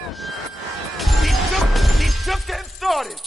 He's just getting started.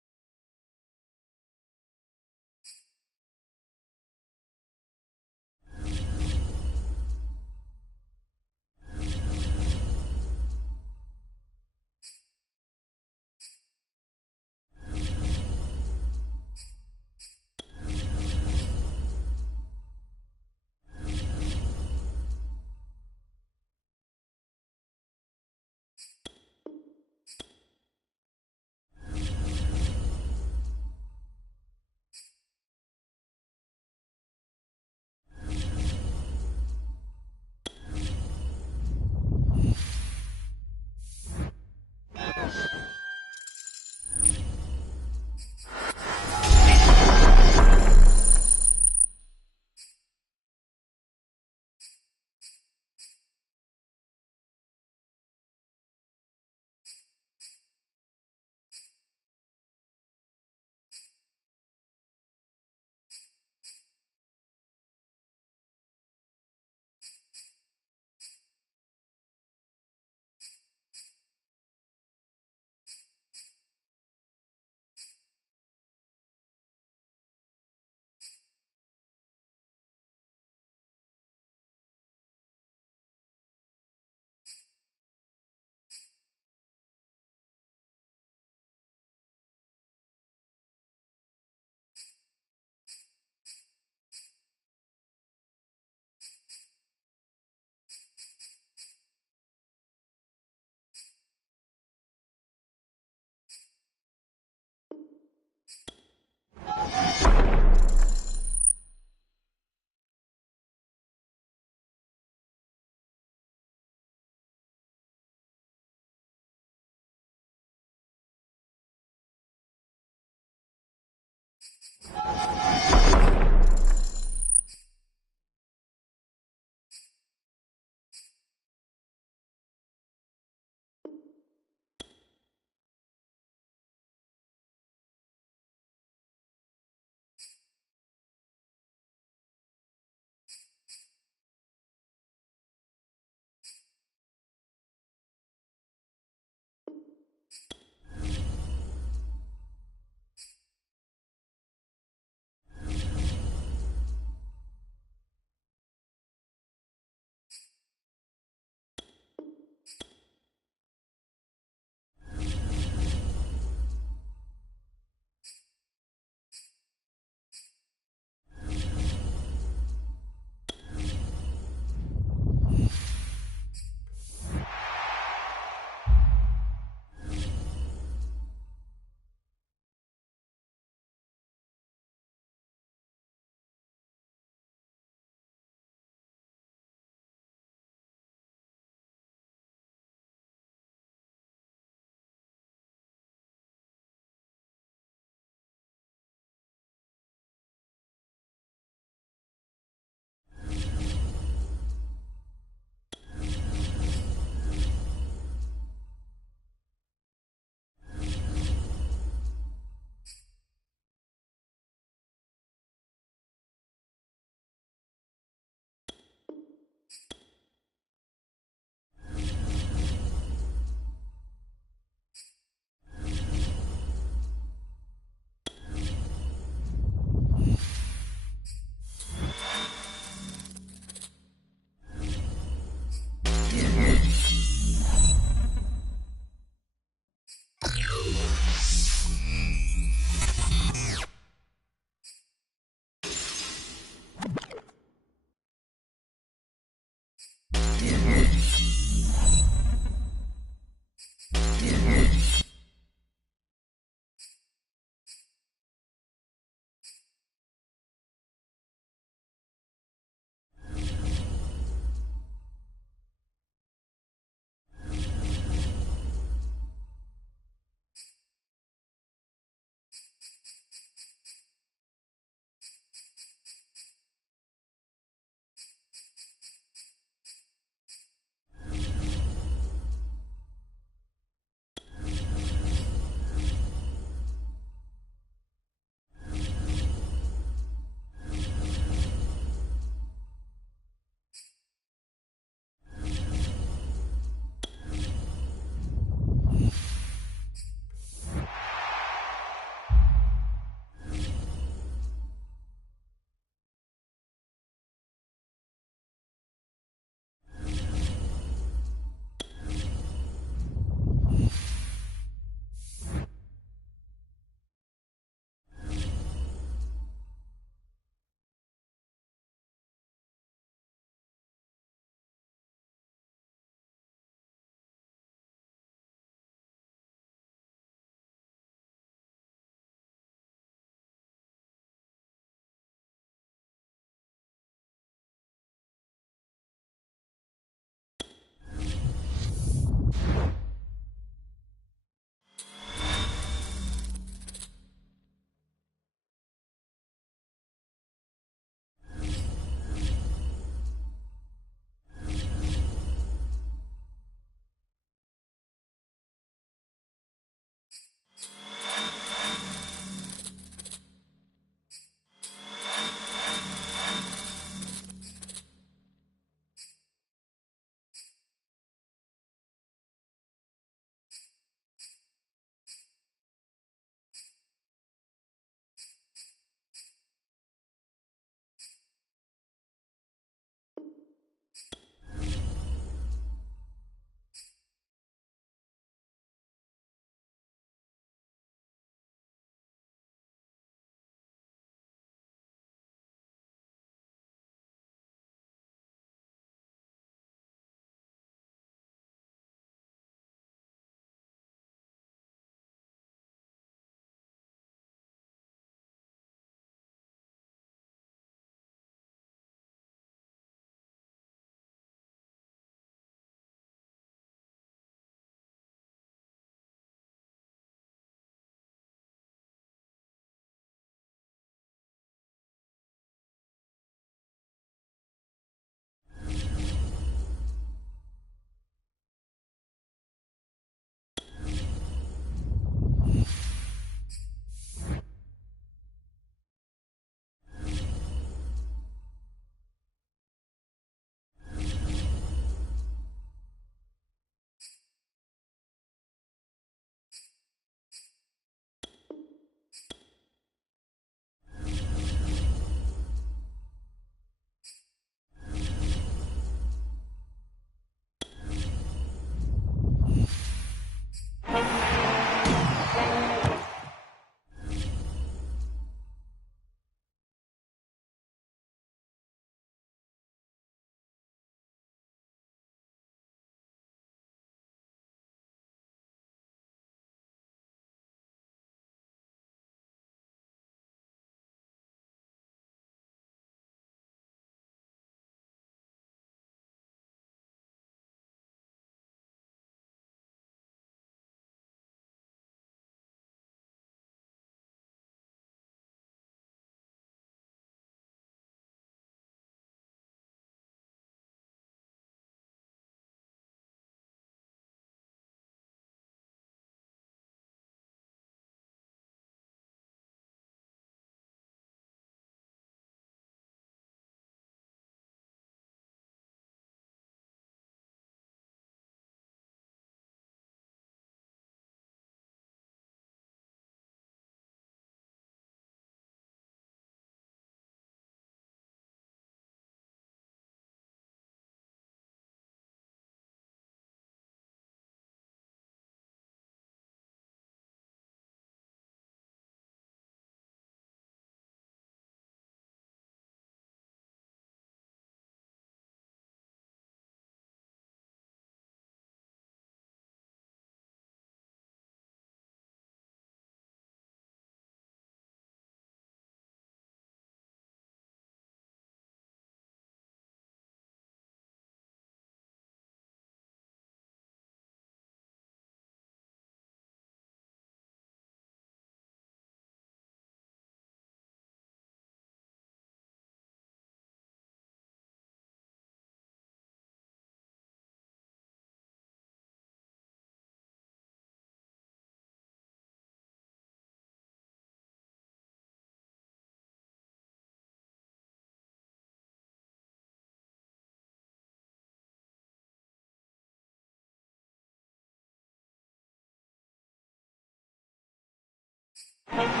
You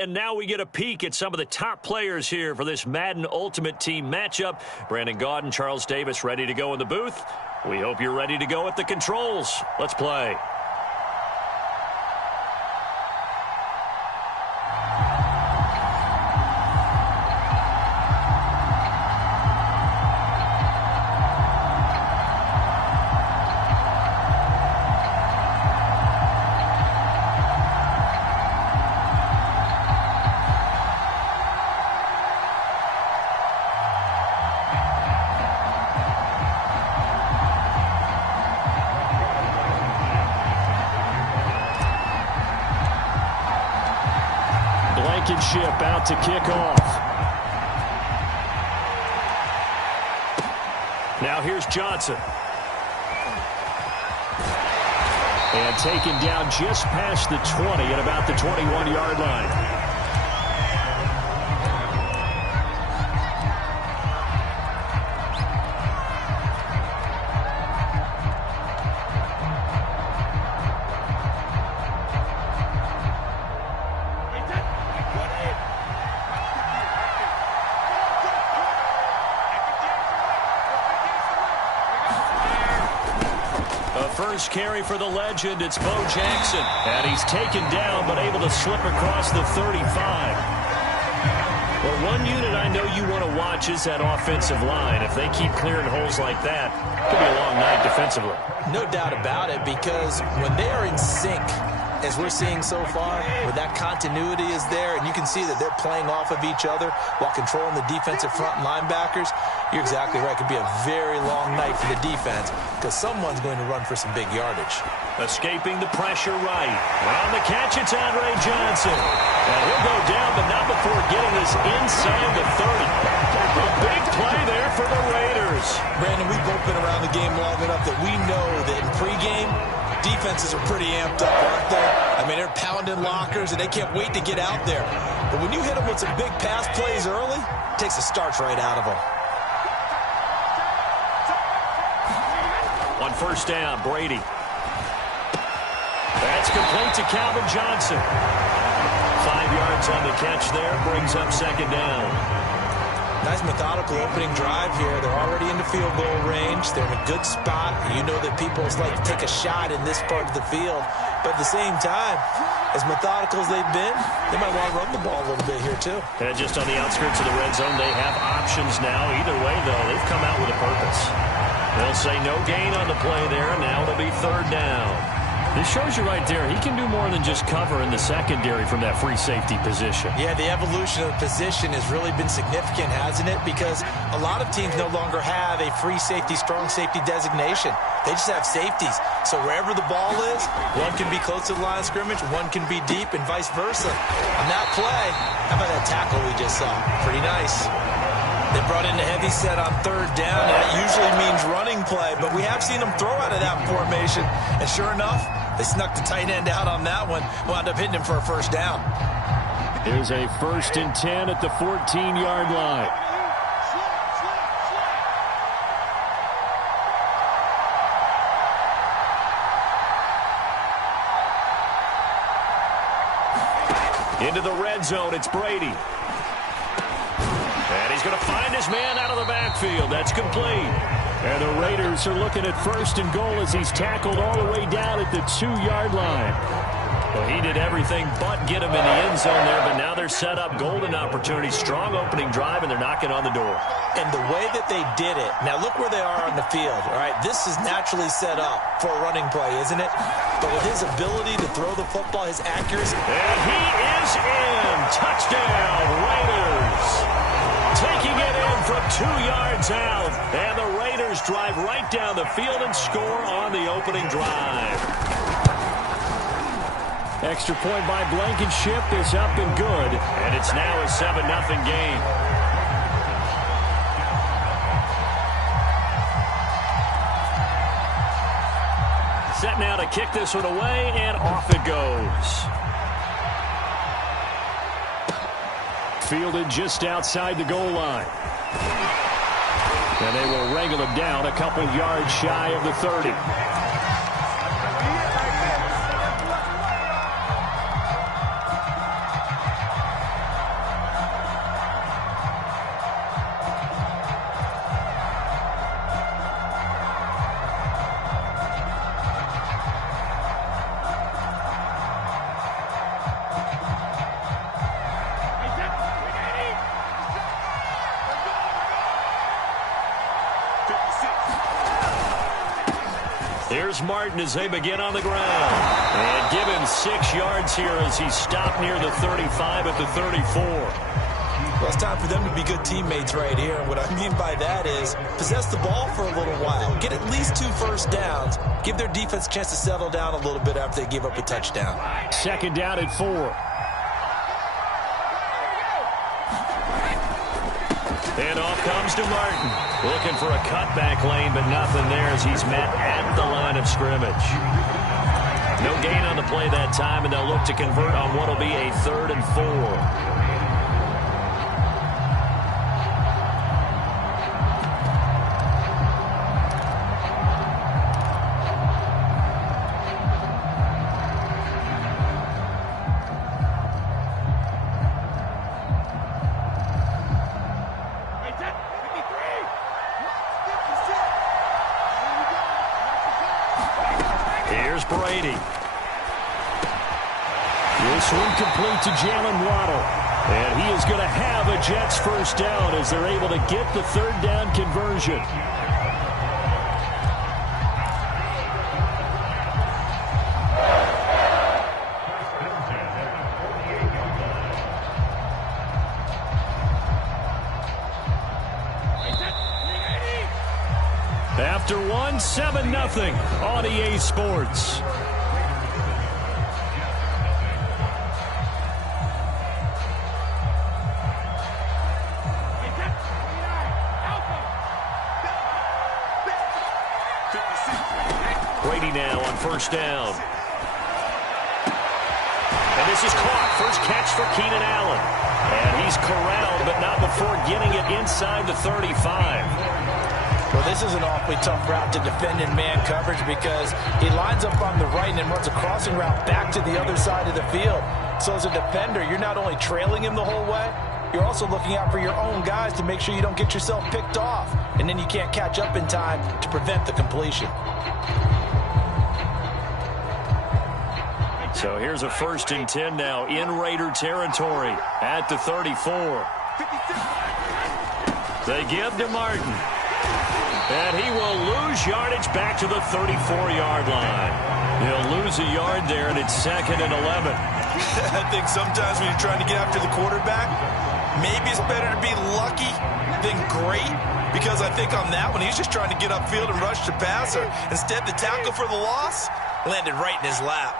and now we get a peek at some of the top players here for this Madden Ultimate Team matchup. Brandon Gaudin, Charles Davis ready to go in the booth. We hope you're ready to go at the controls. Let's play. Blankenship out to kick off. Now here's Johnson. And taken down just past the 20 at about the 21-yard line. First carry for the legend, it's Bo Jackson. And he's taken down, but able to slip across the 35. Well, one unit I know you want to watch is that offensive line. If they keep clearing holes like that, it could be a long night defensively. No doubt about it, because when they are in sync, as we're seeing so far, where that continuity is there, and you can see that they're playing off of each other while controlling the defensive front linebackers, you're exactly right. It could be a very long night for the defense because someone's going to run for some big yardage. Escaping the pressure right. On the catch, it's Andre Johnson. And he'll go down, but not before getting this inside the 30. A big play there for the Raiders. Brandon, we've both been around the game long enough that we know that in pregame, defenses are pretty amped up, aren't they? I mean, they're pounding lockers, and they can't wait to get out there. But when you hit them with some big pass plays early, it takes the starch right out of them. On first down, Brady. That's complete to Calvin Johnson. 5 yards on the catch there, brings up second down. Nice methodical opening drive here. They're already in the field goal range. They're in a good spot. You know that people like to take a shot in this part of the field. But at the same time, as methodical as they've been, they might want to run the ball a little bit here too. And just on the outskirts of the red zone, they have options now. Either way, though, they've come out with a purpose. They'll say no gain on the play there. Now it'll be third down. This shows you right there, he can do more than just cover in the secondary from that free safety position. Yeah, the evolution of the position has really been significant, hasn't it? Because a lot of teams no longer have a free safety, strong safety designation. They just have safeties. So wherever the ball is, one can be close to the line of scrimmage, one can be deep, and vice versa. On that play, how about that tackle we just saw? Pretty nice. They brought in the heavy set on third down, and that usually means running play, but we have seen them throw out of that formation. And sure enough, they snuck the tight end out on that one, wound up hitting him for a first down. Here's a 1st and 10 at the 14-yard line. Into the red zone, it's Brady. And he's going to find his man out of the backfield. That's complete. And the Raiders are looking at 1st and goal as he's tackled all the way down at the 2-yard line. Well, he did everything but get him in the end zone there, but now they're set up golden opportunity, strong opening drive, and they're knocking on the door. And the way that they did it, now look where they are on the field, all right? This is naturally set up for a running play, isn't it? But with his ability to throw the football, his accuracy. And he is in. Touchdown, Raiders. Taking it in from 2 yards out. And the Raiders drive right down the field and score on the opening drive. Extra point by Blankenship is up and good. And it's now a 7-0 game. Set now to kick this one away, and off it goes. Fielded just outside the goal line. And they will wrangle him down a couple yards shy of the 30. Here's Martin as they begin on the ground. And give him 6 yards here as he stopped near the 35 at the 34. Well, it's time for them to be good teammates right here. And what I mean by that is possess the ball for a little while. Get at least 2 first downs. Give their defense a chance to settle down a little bit after they give up a touchdown. 2nd down at 4. And off comes to Martin. Looking for a cutback lane, but nothing there as he's met at the line of scrimmage. No gain on the play that time, and they'll look to convert on what will be a 3rd and 4. Here's Brady. This one complete to Jalen Waddle. And he is going to have a Jets first down as they're able to get the 3rd down conversion. After 7-0 on EA Sports. Brady now on first down. And this is caught. First catch for Keenan Allen. And he's corralled, but not before getting it inside the 35. Well, this is an awfully tough route to defend in man coverage because he lines up on the right and then runs a crossing route back to the other side of the field. So as a defender, you're not only trailing him the whole way, you're also looking out for your own guys to make sure you don't get yourself picked off. And then you can't catch up in time to prevent the completion. So here's a 1st and 10 now in Raider territory at the 34. They give to Martin. And he will lose yardage back to the 34-yard line. He'll lose a yard there, and it's 2nd and 11. I think sometimes when you're trying to get after the quarterback, maybe it's better to be lucky than great, because I think on that one, he's just trying to get upfield and rush the passer. Instead, the tackle for the loss landed right in his lap.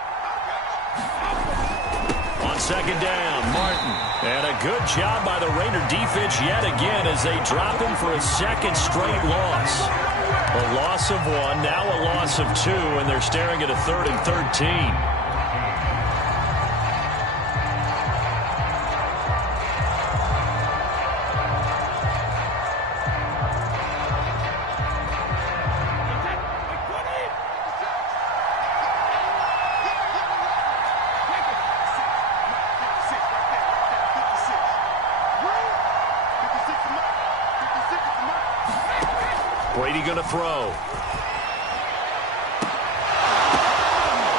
On 2nd down, Martin. And a good job by the Raider defense yet again as they drop him for a 2nd straight loss. A loss of 1, now a loss of 2, and they're staring at a 3rd and 13. Brady going to throw.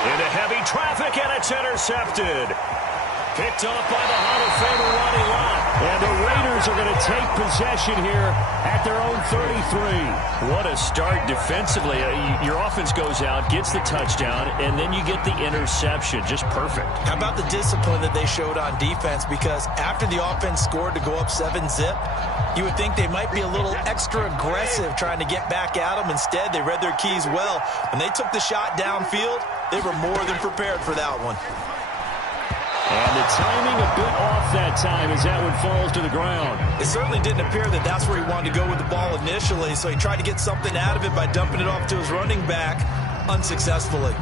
Into heavy traffic, and it's intercepted. Picked off by the Hall of Famer Ronnie Lott. And the Raiders are going to take possession here at their own 33. What a start defensively. Your offense goes out, gets the touchdown, and then you get the interception. Just perfect. How about the discipline that they showed on defense? Because after the offense scored to go up 7-zip, you would think they might be a little extra aggressive trying to get back at them. Instead, they read their keys well. When they took the shot downfield, they were more than prepared for that one. And the timing a bit off that time as that one falls to the ground. It certainly didn't appear that that's where he wanted to go with the ball initially, so he tried to get something out of it by dumping it off to his running back unsuccessfully.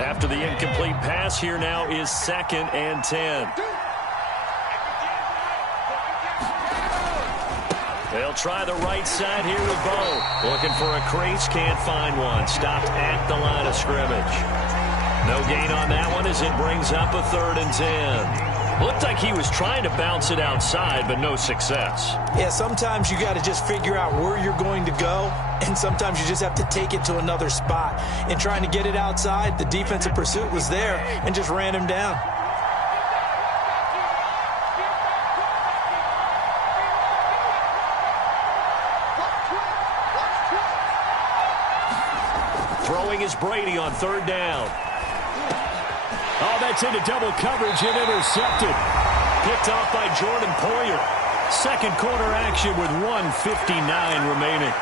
After the incomplete pass, here now is 2nd and 10. They'll try the right side here with Bo. Looking for a crease, can't find one. Stopped at the line of scrimmage. No gain on that one as it brings up a 3rd and 10. Looked like he was trying to bounce it outside, but no success. Yeah, sometimes you got to just figure out where you're going to go, and sometimes you just have to take it to another spot. In trying to get it outside, the defensive pursuit was there and just ran him down. throwing is Brady on third down. Oh, that's into double coverage and intercepted. Picked off by Jordan Poyer. Second quarter action with 1:59 remaining.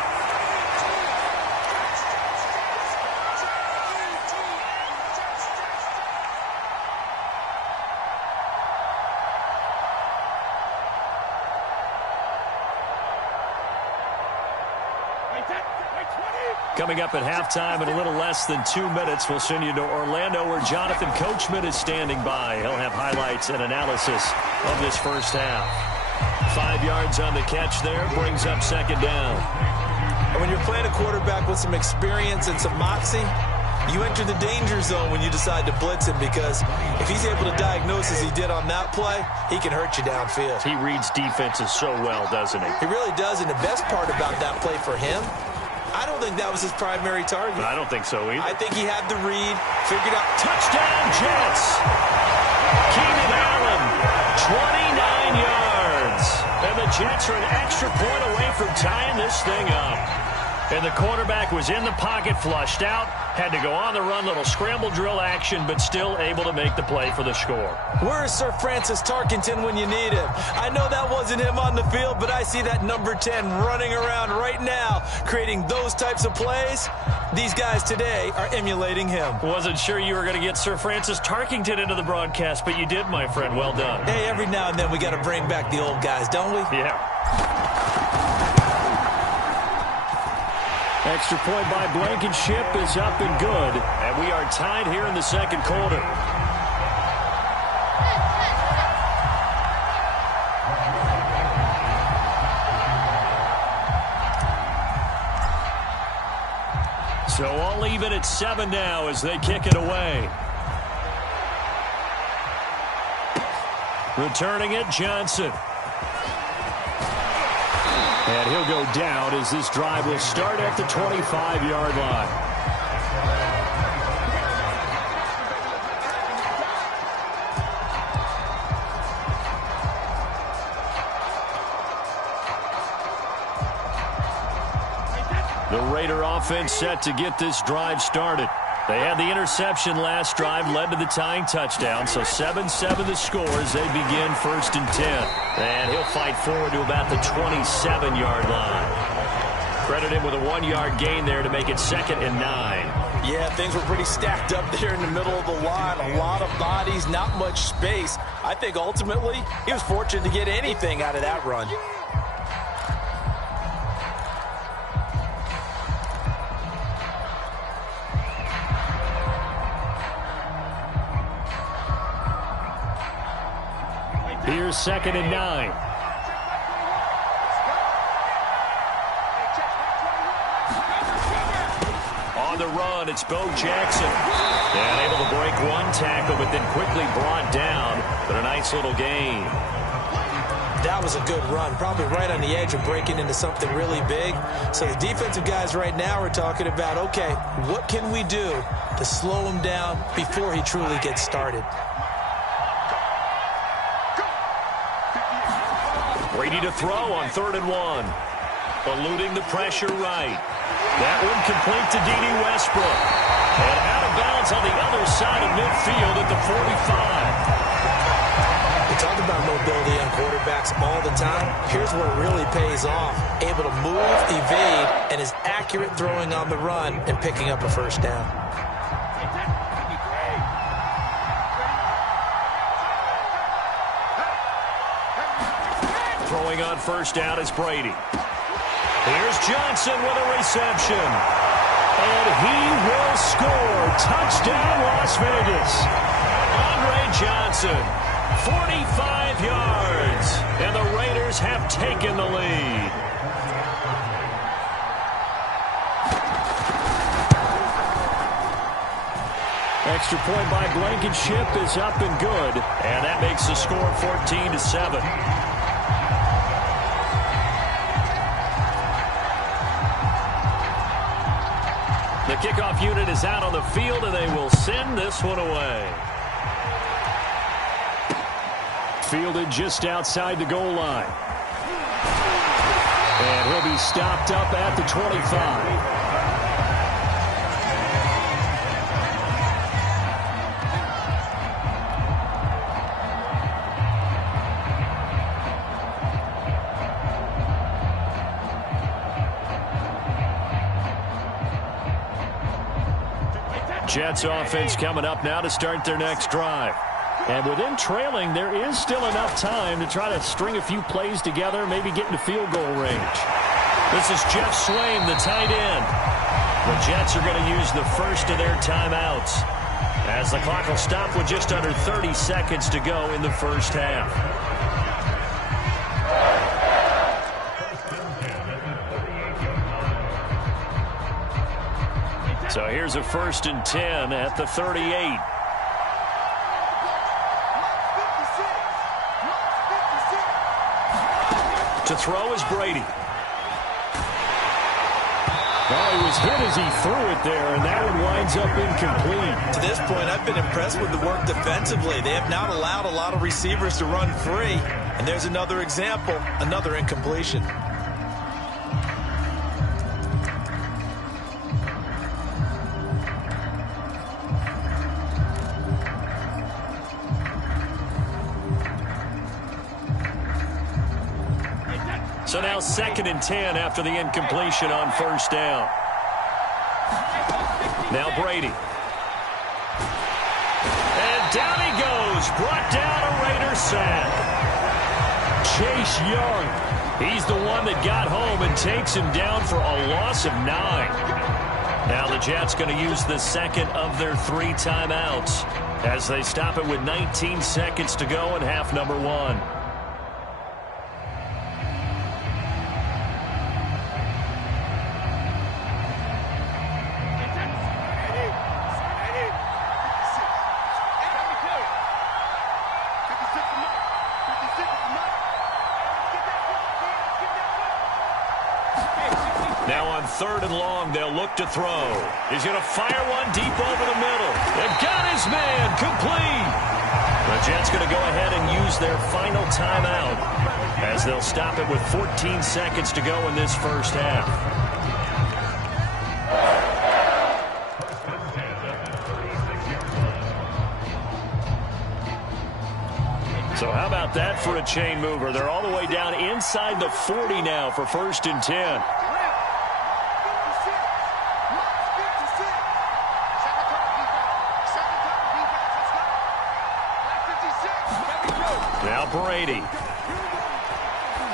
Coming up at halftime in a little less than 2 minutes, we'll send you to Orlando where Jonathan Coachman is standing by. He'll have highlights and analysis of this first half. 5 yards on the catch there, brings up second down. And when you're playing a quarterback with some experience and some moxie, you enter the danger zone when you decide to blitz him, because if he's able to diagnose as he did on that play, he can hurt you downfield. He reads defenses so well, doesn't he? He really does, and the best part about that play for him, I don't think that was his primary target. I don't think so either. I think he had the read, figured out. Touchdown, Jets! Keenan Allen, 29 yards. And the Jets are an extra point away from tying this thing up. And the quarterback was in the pocket, flushed out, had to go on the run, little scramble drill action, but still able to make the play for the score. Where is Sir Francis Tarkenton when you need him? I know that wasn't him on the field, but I see that number 10 running around right now, creating those types of plays. These guys today are emulating him. Wasn't sure you were going to get Sir Francis Tarkenton into the broadcast, but you did, my friend. Well done. Hey, every now and then we got to bring back the old guys, don't we? Yeah. Extra point by Blankenship is up and good. And we are tied here in the second quarter. So all even at 7 now as they kick it away. Returning it, Johnson. And he'll go down as this drive will start at the 25-yard line. The Raider offense set to get this drive started. They had the interception last drive, led to the tying touchdown, so 7-7 the score as they begin 1st and 10. And he'll fight forward to about the 27-yard line. Credit him with a 1-yard gain there to make it 2nd and 9. Yeah, things were pretty stacked up there in the middle of the line. A lot of bodies, not much space. I think ultimately he was fortunate to get anything out of that run. Here's 2nd and 9. On the run, it's Bo Jackson. And able to break one tackle, but then quickly brought down. But a nice little gain. That was a good run, probably right on the edge of breaking into something really big. So the defensive guys right now are talking about, okay, what can we do to slow him down before he truly gets started? Brady to throw on 3rd and 1. Eluding the pressure right. That one complete to D.D. Westbrook. And out of bounds on the other side of midfield at the 45. We talk about mobility on quarterbacks all the time. Here's where it really pays off. Able to move, evade, and is accurate throwing on the run and picking up a first down. Throwing on first down is Brady. Here's Johnson with a reception. And he will score. Touchdown, Las Vegas. Andre Johnson, 45 yards. And the Raiders have taken the lead. Extra point by Blankenship is up and good. And that makes the score 14-7. The kickoff unit is out on the field, and they will send this one away. Fielded just outside the goal line. And he'll be stopped up at the 25. Jets offense coming up now to start their next drive. And within trailing, there is still enough time to try to string a few plays together, maybe get into field goal range. This is Jeff Swaim, the tight end. The Jets are going to use the first of their timeouts, as the clock will stop with just under 30 seconds to go in the first half. So here's a 1st and 10 at the 38. To throw is Brady. Well, he was hit as he threw it there, and that one winds up incomplete. To this point, I've been impressed with the work defensively. They have not allowed a lot of receivers to run free. And there's another example, another incompletion. So now 2nd and 10 after the incompletion on 1st down. Now Brady. And down he goes. Brought down a Raider sack. Chase Young. He's the one that got home and takes him down for a loss of 9. Now the Jets going to use the second of their 3 timeouts as they stop it with 19 seconds to go in half number 1. Now on 3rd and long, they'll look to throw. He's going to fire one deep over the middle. They've got his man complete. The Jets going to go ahead and use their final timeout as they'll stop it with 14 seconds to go in this first half. So how about that for a chain mover? They're all the way down inside the 40 now for 1st and 10. Now Brady.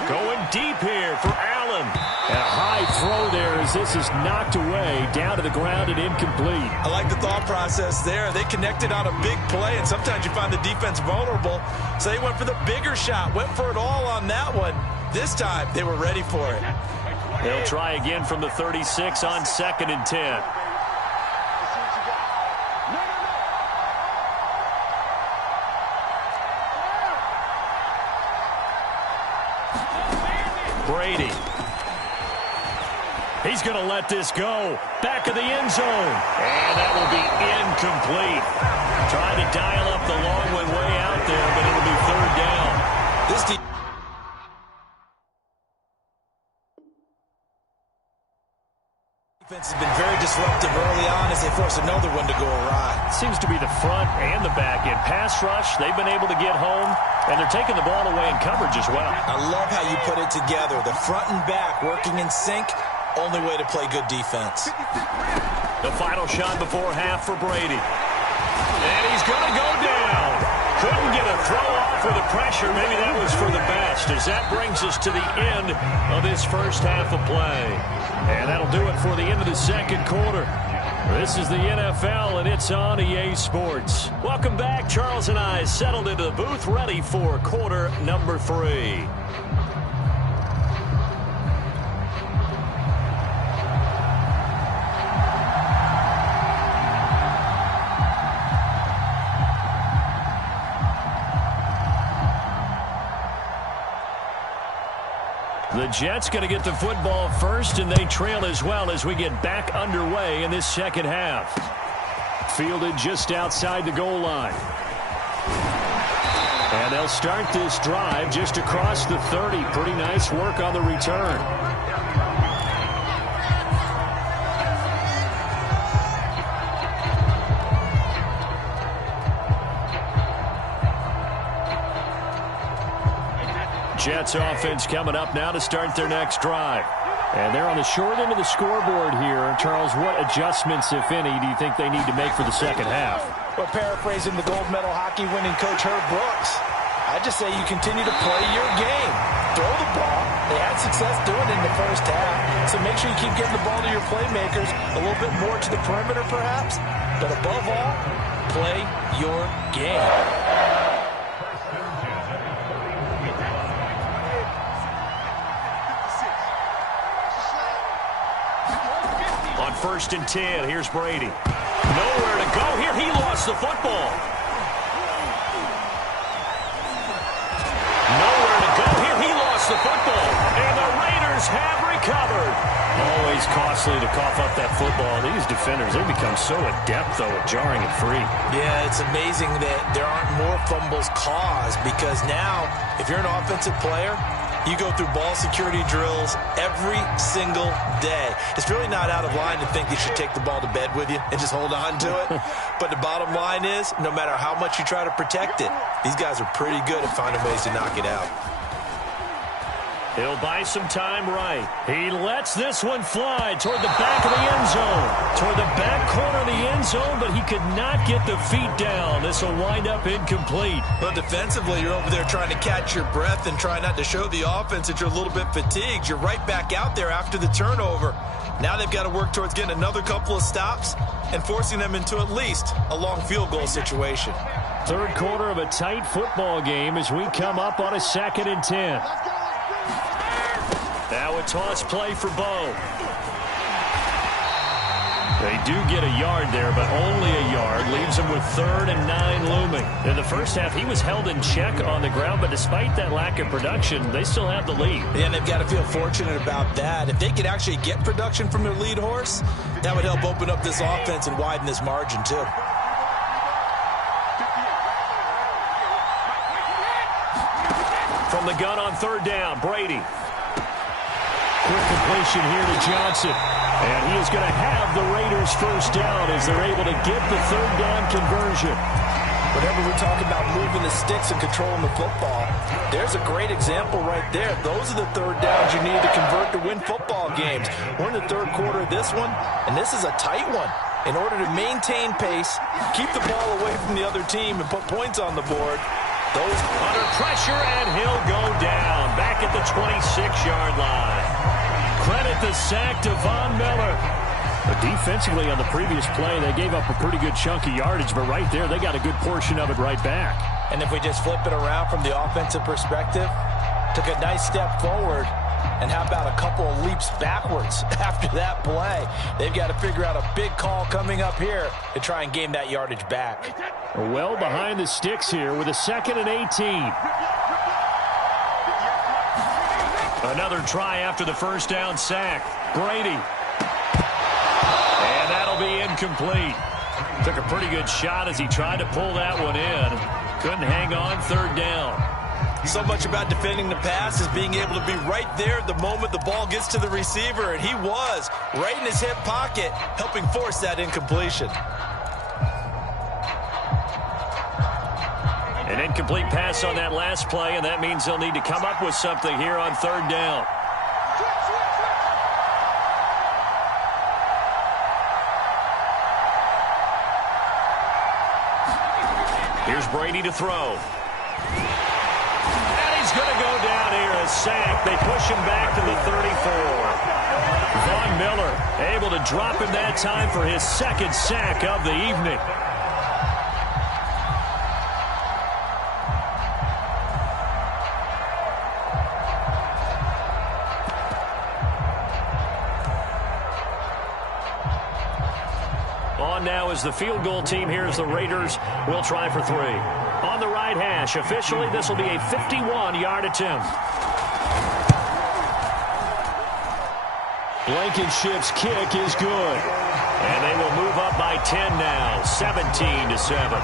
Going deep here for Allen. And a high throw there as this is knocked away down to the ground and incomplete. I like the thought process there. They connected on a big play, and sometimes you find the defense vulnerable. So they went for the bigger shot, went for it all on that one. This time, they were ready for it. They'll try again from the 36 on 2nd and 10. Brady. He's going to let this go. Back of the end zone. And that will be incomplete. Trying to dial up the long one way out there, but it'll be 3rd down. This defense has been very disruptive early on as they force another one to go awry. Seems to be the front and the back end. Pass rush, they've been able to get home, and they're taking the ball away in coverage as well. I love how you put it together. The front and back working in sync. Only way to play good defense. The final shot before half for Brady. And he's going to go down. Couldn't get a throw off with the pressure. Maybe that was for the best, as that brings us to the end of this first half of play. And that'll do it for the end of the second quarter. This is the NFL, and it's on EA Sports. Welcome back. Charles and I settled into the booth, ready for quarter number 3. The Jets going to get the football first, and they trail as well as we get back underway in this second half. Fielded just outside the goal line. And they'll start this drive just across the 30. Pretty nice work on the return. Jets offense coming up now to start their next drive. And they're on the short end of the scoreboard here. Charles, what adjustments, if any, do you think they need to make for the second half? Well, paraphrasing the gold medal hockey winning coach Herb Brooks, I just say you continue to play your game. Throw the ball. They had success doing it in the first half. So make sure you keep getting the ball to your playmakers, a little bit more to the perimeter perhaps. But above all, play your game. On 1st and 10, here's Brady. Nowhere to go here. He lost the football. Nowhere to go here. He lost the football. And the Raiders have recovered. Always costly to cough up that football. These defenders, they become so adept, though, at jarring it free. Yeah, it's amazing that there aren't more fumbles caused because now, if you're an offensive player, you go through ball security drills every single day. It's really not out of line to think you should take the ball to bed with you and just hold on to it. But the bottom line is, no matter how much you try to protect it, these guys are pretty good at finding ways to knock it out. He'll buy some time right. He lets this one fly toward the back of the end zone. Toward the back corner of the end zone, but he could not get the feet down. This will wind up incomplete. But defensively, you're over there trying to catch your breath and try not to show the offense that you're a little bit fatigued. You're right back out there after the turnover. Now they've got to work towards getting another couple of stops and forcing them into at least a long field goal situation. Third quarter of a tight football game as we come up on a 2nd and 10. Now a toss play for Bo. They do get a yard there, but only a yard. Leaves them with 3rd and 9 looming. In the first half, he was held in check on the ground, but despite that lack of production, they still have the lead. Yeah, and they've got to feel fortunate about that. If they could actually get production from their lead horse, that would help open up this offense and widen this margin, too. From the gun on 3rd down, Brady. Quick completion here to Johnson. And he is going to have the Raiders first down as they're able to get the 3rd down conversion. Whenever we talk about moving the sticks and controlling the football, there's a great example right there. Those are the 3rd downs you need to convert to win football games. We're in the 3rd quarter of this one, and this is a tight one. In order to maintain pace, keep the ball away from the other team, and put points on the board, those under pressure, and he'll go down back at the 26-yard line. Credit the sack to Von Miller. But defensively on the previous play, they gave up a pretty good chunk of yardage, but right there, they got a good portion of it right back. And if we just flip it around from the offensive perspective, took a nice step forward, and how about a couple of leaps backwards after that play? They've got to figure out a big call coming up here to try and gain that yardage back. Well behind the sticks here with a 2nd and 18. Another try after the first down sack. Brady. And that'll be incomplete. Took a pretty good shot as he tried to pull that one in. Couldn't hang on 3rd down. So much about defending the pass is being able to be right there at the moment the ball gets to the receiver, and he was right in his hip pocket, helping force that incompletion. An incomplete pass on that last play, and that means they'll need to come up with something here on 3rd down. Here's Brady to throw. And he's going to go down here, a sack. They push him back to the 34. Von Miller able to drop him that time for his 2nd sack of the evening. On now is the field goal team. Here's the Raiders. Will try for 3. On the right hash, officially, this will be a 51-yard attempt. Blankenship's kick is good. And they will move up by 10 now, 17-7.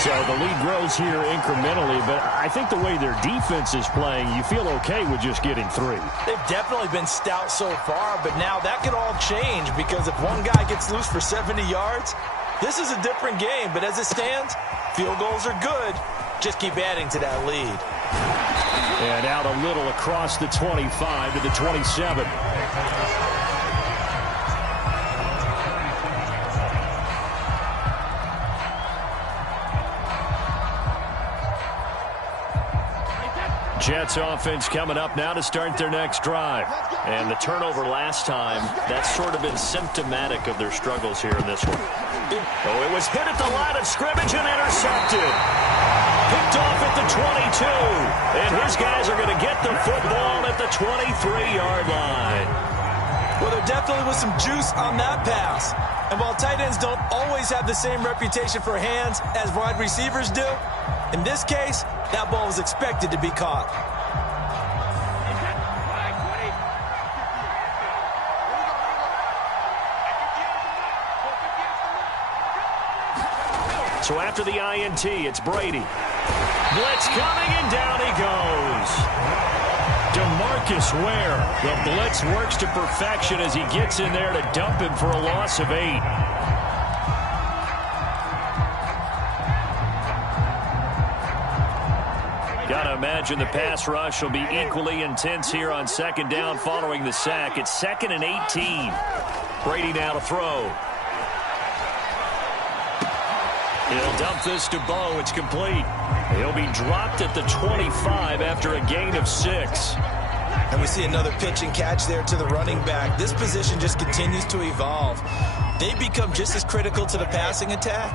So the lead grows here incrementally, but I think the way their defense is playing, you feel okay with just getting 3. They've definitely been stout so far, but now that could all change because if one guy gets loose for 70 yards, this is a different game. But as it stands, field goals are good. Just keep adding to that lead. And out a little across the 25 to the 27. Jets offense coming up now to start their next drive. And the turnover last time, that's sort of been symptomatic of their struggles here in this one. Oh, it was hit at the line of scrimmage and intercepted. Picked off at the 22. And his guys are going to get the football at the 23-yard line. Well, there definitely was some juice on that pass. And while tight ends don't always have the same reputation for hands as wide receivers do, in this case, that ball was expected to be caught. So after the INT, it's Brady. Blitz coming, and down he goes. DeMarcus Ware. The blitz works to perfection as he gets in there to dump him for a loss of 8. Gotta imagine the pass rush will be equally intense here on second down following the sack. It's 2nd and 18. Brady now to throw. He'll dump this to Bo. It's complete. He'll be dropped at the 25 after a gain of 6. And we see another pitch and catch there to the running back. This position just continues to evolve. They become just as critical to the passing attack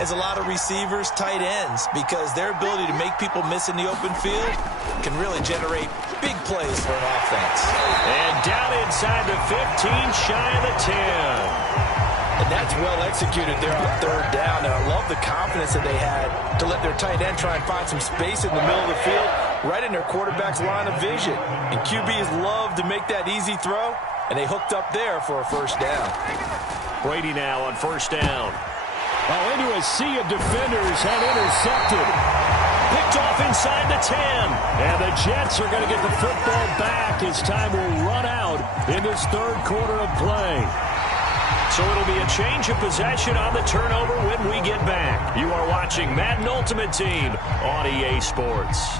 as a lot of receivers, tight ends, because their ability to make people miss in the open field can really generate big plays for an offense. And down inside the 15, shy of the 10. And that's well executed there on third down. And I love the confidence that they had to let their tight end try and find some space in the middle of the field, right in their quarterback's line of vision. And QBs love to make that easy throw, and they hooked up there for a first down. Brady now on first down. Oh, into a sea of defenders and intercepted. Picked off inside the 10. And the Jets are going to get the football back as time will run out in this third quarter of play. So it'll be a change of possession on the turnover when we get back. You are watching Madden Ultimate Team on EA Sports.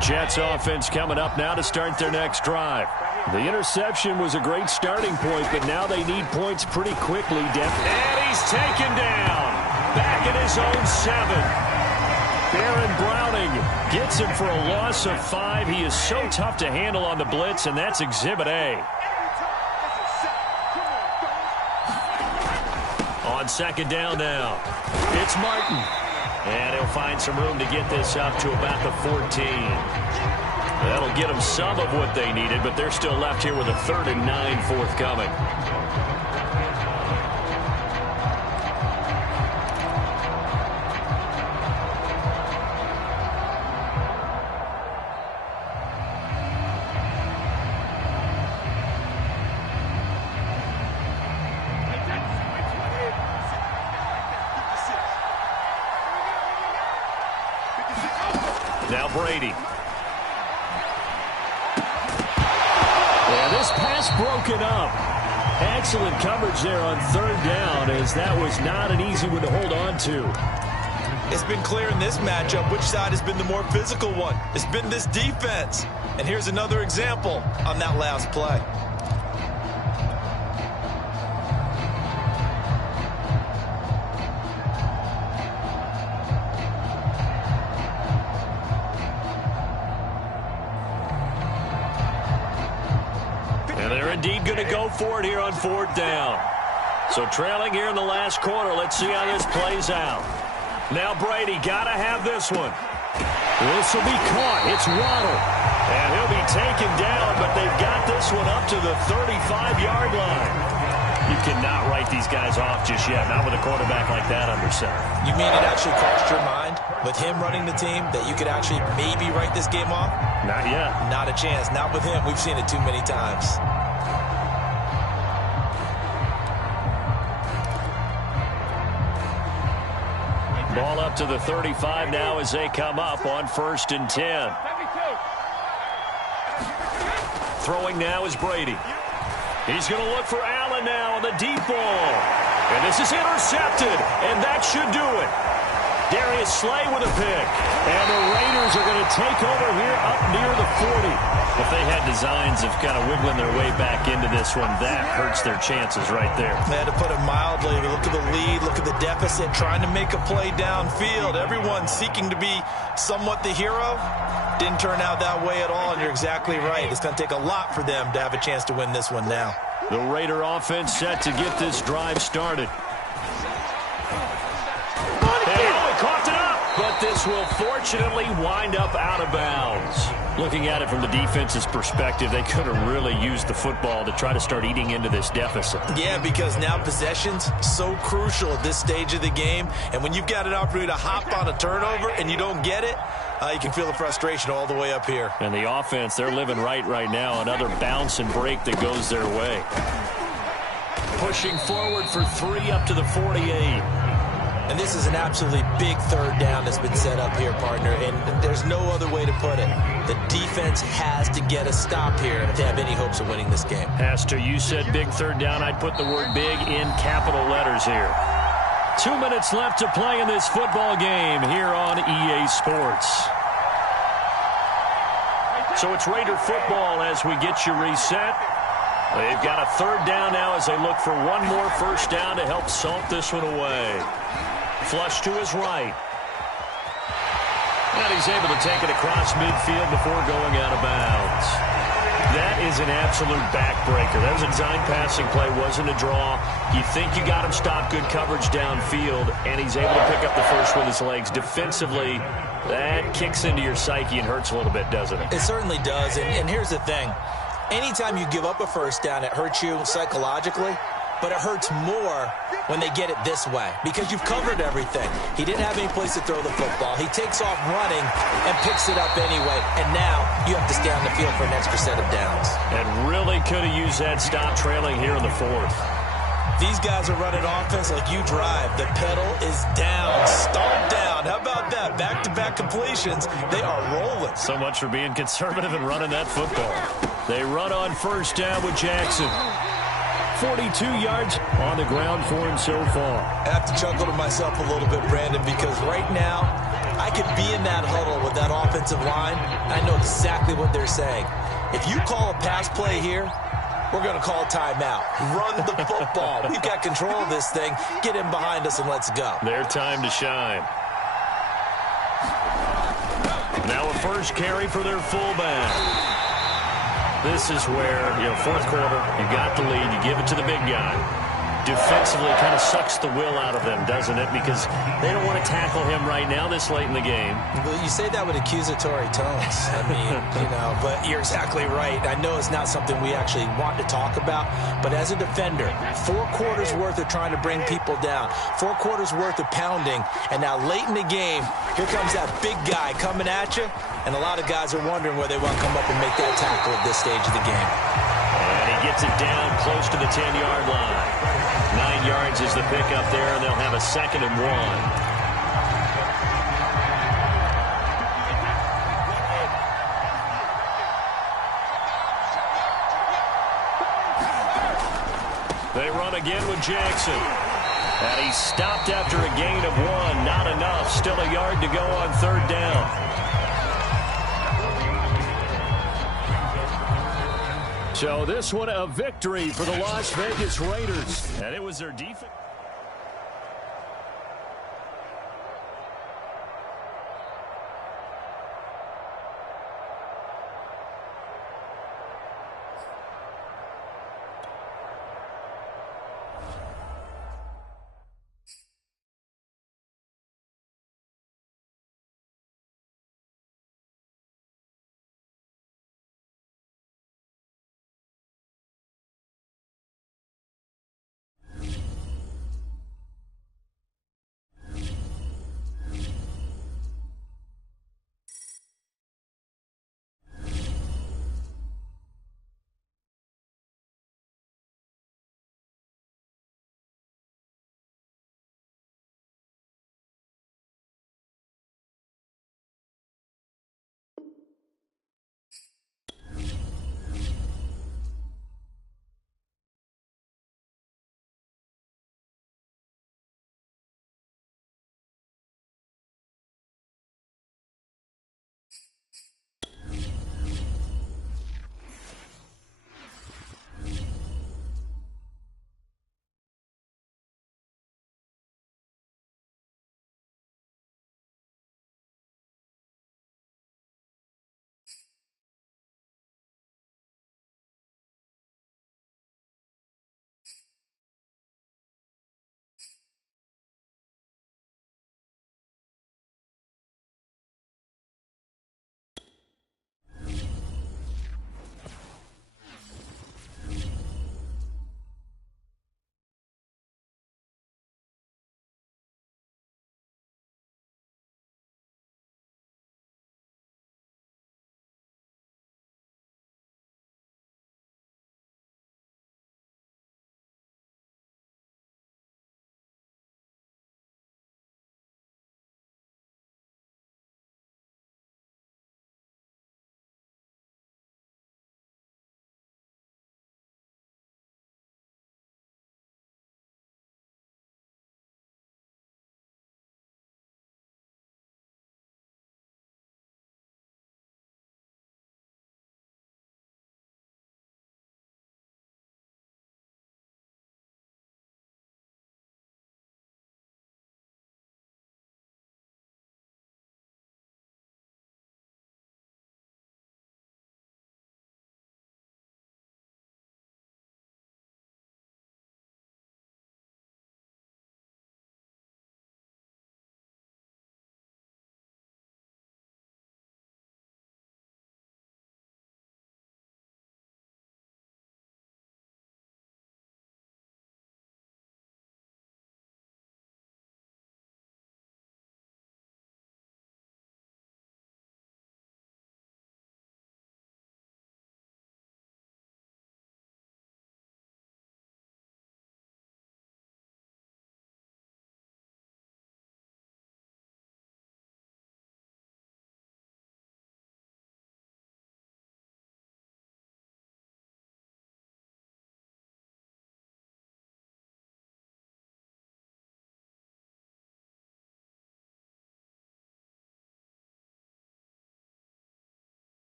Jets offense coming up now to start their next drive. The interception was a great starting point, but now they need points pretty quickly. And he's taken down. Back at his own 7. Baron Browning gets him for a loss of 5. He is so tough to handle on the blitz, and that's Exhibit A. On second down now. It's Martin. And he'll find some room to get this up to about the 14. That'll get them some of what they needed, but they're still left here with a 3rd and 9 forthcoming. Now Brady. Yeah, this pass broken up. Excellent coverage there on third down, as that was not an easy one to hold on to. It's been clear in this matchup which side has been the more physical one. It's been this defense. And here's another example on that last play. And they're indeed going to go for it here on fourth down. So trailing here in the last quarter. Let's see how this plays out. Now Brady got to have this one. This will be caught. It's Waddle. And he'll be taken down, but they've got this one up to the 35-yard line. You cannot write these guys off just yet, not with a quarterback like that under center. You mean it actually crossed your mind with him running the team that you could actually maybe write this game off? Not yet. Not a chance. Not with him. We've seen it too many times. Ball up to the 35 now as they come up on 1st and 10. Throwing now is Brady. He's going to look for Allen now on the deep ball. And this is intercepted, and that should do it. Darius Slay with a pick. And the Raiders are going to take over here up near the 40. If they had designs of kind of wiggling their way back into this one, that hurts their chances right there. They had to put it mildly. Look at the lead, look at the deficit, trying to make a play downfield. Everyone seeking to be somewhat the hero. Didn't turn out that way at all, and you're exactly right. It's going to take a lot for them to have a chance to win this one now. The Raider offense set to get this drive started. He coughed it up, but this will fortunately wind up out of bounds. Looking at it from the defense's perspective, they could have really used the football to try to start eating into this deficit. Yeah, because now possession's so crucial at this stage of the game, and when you've got an opportunity to hop on a turnover and you don't get it, you can feel the frustration all the way up here. And the offense, they're living right now. Another bounce and break that goes their way. Pushing forward for 3 up to the 48. And this is an absolutely big third down that's been set up here, partner, and there's no other way to put it. The defense has to get a stop here if they have any hopes of winning this game. Has to. You said big third down. I'd put the word big in capital letters here. 2 minutes left to play in this football game here on EA Sports. So it's Raider football as we get you reset. They've got a third down now as they look for one more first down to help salt this one away. Flush to his right. And he's able to take it across midfield before going out of bounds. That is an absolute backbreaker. That was a design passing play, wasn't a draw. You think you got him stopped, good coverage downfield, and he's able to pick up the first with his legs. Defensively, that kicks into your psyche and hurts a little bit, doesn't it? It certainly does, and here's the thing. Anytime you give up a first down, it hurts you psychologically, but it hurts more when they get it this way because you've covered everything. He didn't have any place to throw the football. He takes off running and picks it up anyway, and now you have to stay on the field for an extra set of downs. And really could have used that stop trailing here in the fourth. These guys are running offense like you drive. The pedal is down, stomp down. How about that? Back-to-back completions. They are rolling. So much for being conservative and running that football. They run on first down with Jackson. 42 yards on the ground for him so far. I have to chuckle to myself a little bit, Brandon, because right now I could be in that huddle with that offensive line. I know exactly what they're saying. If you call a pass play here, we're going to call timeout. Run the football. We've got control of this thing. Get him behind us and let's go. Their time to shine. Now a first carry for their fullback. This is where, fourth quarter, you got the lead, you give it to the big guy. Defensively, kind of sucks the will out of them, doesn't it? Because they don't want to tackle him right now this late in the game. Well, you say that with accusatory tones. I mean, but you're exactly right. I know it's not something we actually want to talk about, but as a defender, 4 quarters worth of trying to bring people down, 4 quarters worth of pounding, and now late in the game, here comes that big guy coming at you, and a lot of guys are wondering where they want to come up and make that tackle at this stage of the game. And he gets it down close to the 10-yard line. 9 yards is the pickup there, and they'll have a 2nd and 1. They run again with Jackson. And he's stopped after a gain of 1. Not enough. Still a yard to go on third down. So this one a victory for the Las Vegas Raiders. And it was their defense.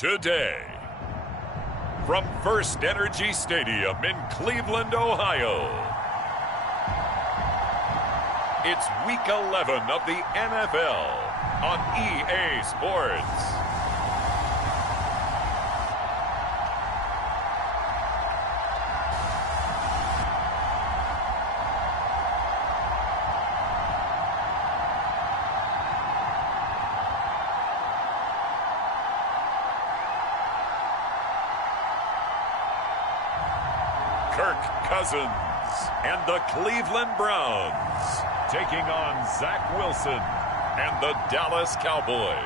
today. From First Energy Stadium in Cleveland, Ohio, it's Week 11 of the NFL on EA Sports. Kirk Cousins and the Cleveland Browns taking on Zach Wilson and the Dallas Cowboys.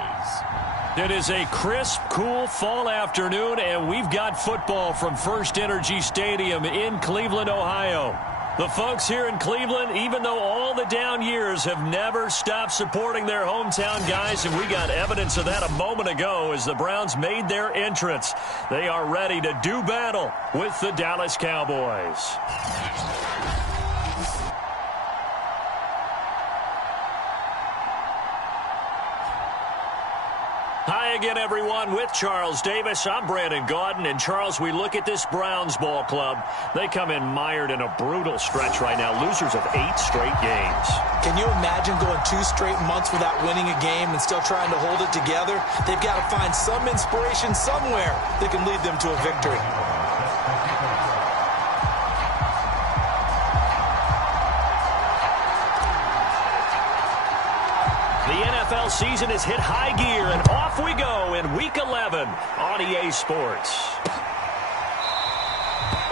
It is a crisp, cool fall afternoon, and we've got football from First Energy Stadium in Cleveland, Ohio. The folks here in Cleveland, even though all the down years, have never stopped supporting their hometown guys, and we got evidence of that a moment ago as the Browns made their entrance. They are ready to do battle with the Dallas Cowboys. Hi again, everyone. With Charles Davis, I'm Brandon Gaudin. And, Charles, we look at this Browns ball club. They come in mired in a brutal stretch right now, losers of 8 straight games. Can you imagine going 2 straight months without winning a game and still trying to hold it together? They've got to find some inspiration somewhere that can lead them to a victory. The NFL season has hit high gear, and off we go in Week 11 on EA Sports.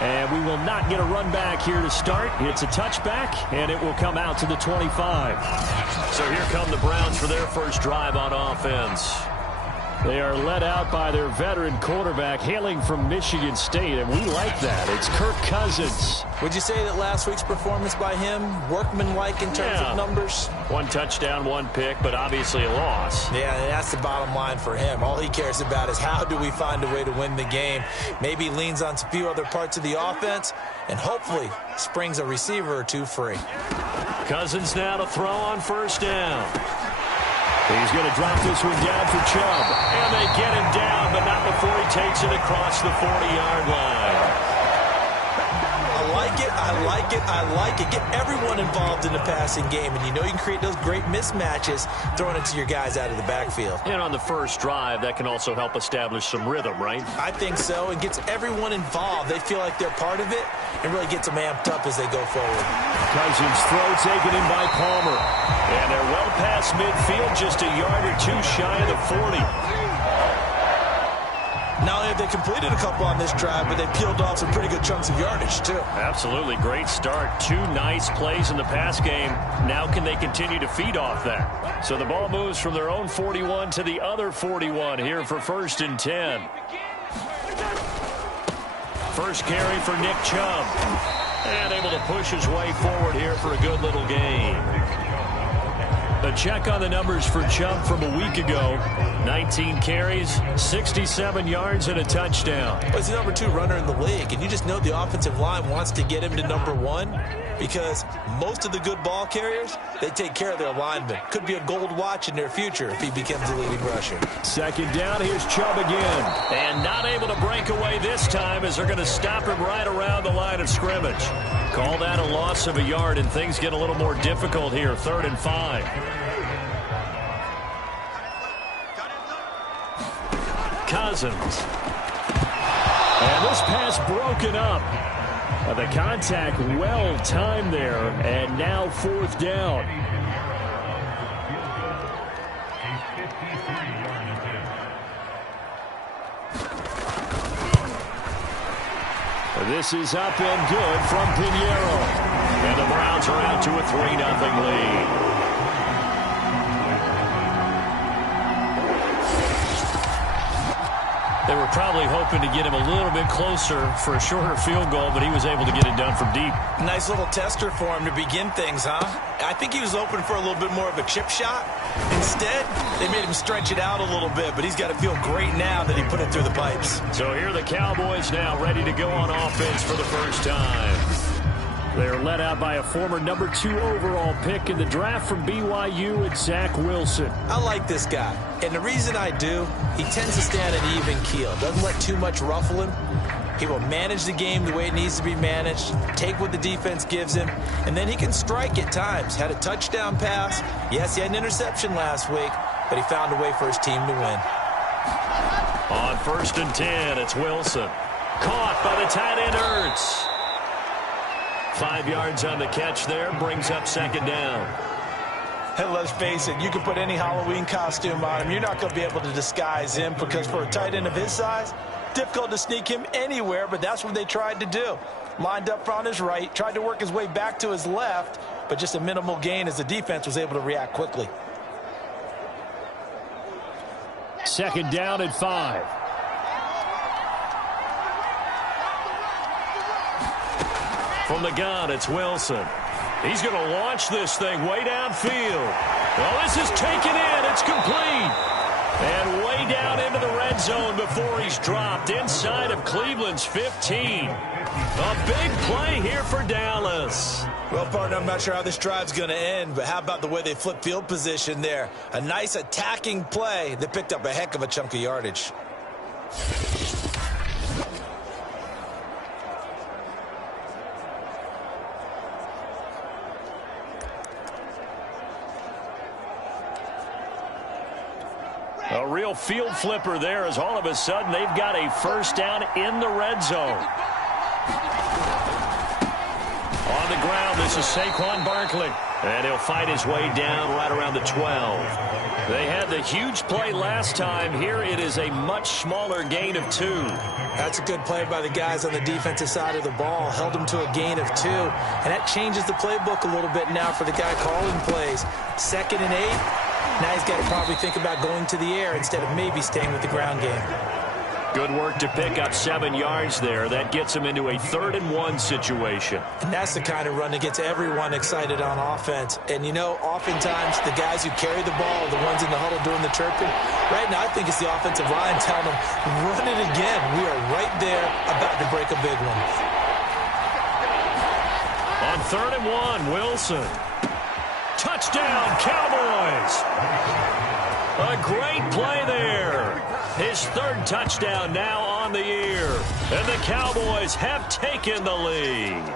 And we will not get a run back here to start. It's a touchback, and it will come out to the 25. So here come the Browns for their first drive on offense. They are led out by their veteran quarterback hailing from Michigan State, and we like that. It's Kirk Cousins. Would you say that last week's performance by him, workmanlike in terms of numbers? 1 touchdown, 1 pick, but obviously a loss. Yeah, and that's the bottom line for him. All he cares about is how do we find a way to win the game. Maybe leans on a few other parts of the offense, and hopefully springs a receiver or 2 free. Cousins now to throw on first down. He's going to drop this one down for Chubb. And they get him down, but not before he takes it across the 40-yard line. I like it, I like it, I like it. Get everyone involved in the passing game, and you know you can create those great mismatches throwing it to your guys out of the backfield. And on the first drive, that can also help establish some rhythm, right? I think so. It gets everyone involved. They feel like they're part of it and really gets them amped up as they go forward. Cousins throw taken in by Palmer. And they're well past midfield, just a yard or 2 shy of the 40. Not only have they completed a couple on this drive, but they peeled off some pretty good chunks of yardage, too. Absolutely. Great start. 2 nice plays in the pass game. Now can they continue to feed off that? So the ball moves from their own 41 to the other 41 here for 1st and 10. First carry for Nick Chubb. And able to push his way forward here for a good little gain. A check on the numbers for Chubb from a week ago. 19 carries, 67 yards, and a touchdown. Well, he's the number 2 runner in the league, and you just know the offensive line wants to get him to number 1 because most of the good ball carriers, they take care of their linemen. Could be a gold watch in their future if he becomes the leading rusher. 2nd down, here's Chubb again. And not able to break away this time as they're going to stop him right around the line of scrimmage. Call that a loss of a yard, and things get a little more difficult here. 3rd and 5. Cousins. And this pass broken up. The contact well timed there, and now 4th down. This is up and good from Pinheiro. And the Browns are out to a 3-0 lead. They were probably hoping to get him a little bit closer for a shorter field goal, but he was able to get it done from deep. Nice little tester for him to begin things, huh? I think he was open for a little bit more of a chip shot. Instead, they made him stretch it out a little bit, but he's got to feel great now that he put it through the pipes. So here are the Cowboys now ready to go on offense for the first time. They're led out by a former number 2 overall pick in the draft from BYU, it's Zach Wilson. I like this guy, and the reason I do, he tends to stand an even keel. Doesn't let too much ruffle him. He will manage the game the way it needs to be managed, take what the defense gives him, and then he can strike at times. Had a touchdown pass. Yes, he had an interception last week, but he found a way for his team to win. On 1st and 10, it's Wilson. Caught by the tight end, Ertz. 5 yards on the catch there, brings up 2nd down. Hey, let's face it, you can put any Halloween costume on him. You're not going to be able to disguise him because for a tight end of his size, difficult to sneak him anywhere, but that's what they tried to do. Lined up on his right, tried to work his way back to his left, but just a minimal gain as the defense was able to react quickly. 2nd down and 5. From the gun, it's Wilson. He's going to launch this thing way downfield. Well, this is taken in. It's complete. And way down into the red zone before he's dropped inside of Cleveland's 15. A big play here for Dallas. Well, partner, I'm not sure how this drive's going to end, but how about the way they flip field position there? A nice attacking play that picked up a heck of a chunk of yardage. A real field flipper there as all of a sudden they've got a 1st down in the red zone. On the ground, this is Saquon Barkley. And he'll fight his way down right around the 12. They had the huge play last time. Here it is a much smaller gain of 2. That's a good play by the guys on the defensive side of the ball. Held them to a gain of 2. And that changes the playbook a little bit now for the guy calling plays. 2nd and 8. Now he's got to probably think about going to the air instead of maybe staying with the ground game. Good work to pick up 7 yards there. That gets him into a 3rd and 1 situation. And that's the kind of run that gets everyone excited on offense. And, you know, oftentimes the guys who carry the ball are the ones in the huddle doing the chirping. Right now I think it's the offensive line telling them, run it again. We are right there about to break a big one. On 3rd and 1, Wilson. Touchdown, Cowboys! A great play there. His 3rd touchdown now on the year. And the Cowboys have taken the lead.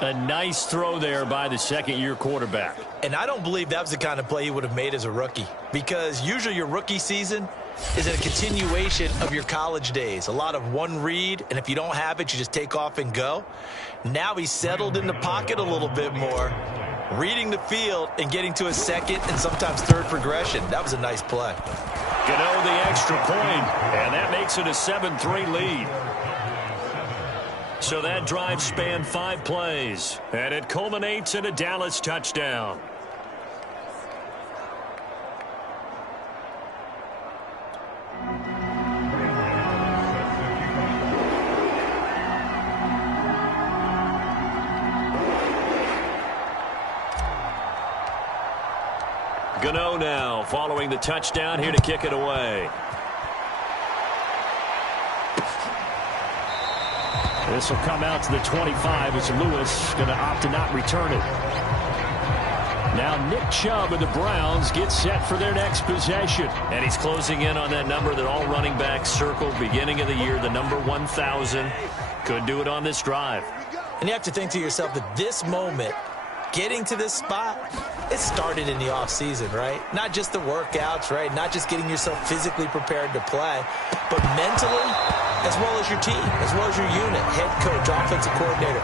A nice throw there by the 2nd-year quarterback. And I don't believe that was the kind of play he would have made as a rookie. Because usually your rookie season is a continuation of your college days. A lot of one read, and if you don't have it, you just take off and go. Now he's settled in the pocket a little bit more, reading the field and getting to a 2nd and sometimes 3rd progression. That was a nice play. Gano the extra point, and that makes it a 7-3 lead. So that drive spanned 5 plays, and it culminates in a Dallas touchdown. Gano now following the touchdown here to kick it away. This will come out to the 25 as Lewis going to opt to not return it. Now Nick Chubb of the Browns gets set for their next possession. And he's closing in on that number that all running backs circled beginning of the year, the number 1,000. Could do it on this drive. And you have to think to yourself that this moment, getting to this spot, it started in the offseason, right? Not just the workouts, right? Not just getting yourself physically prepared to play, but mentally, as well as your team, as well as your unit, head coach, offensive coordinator.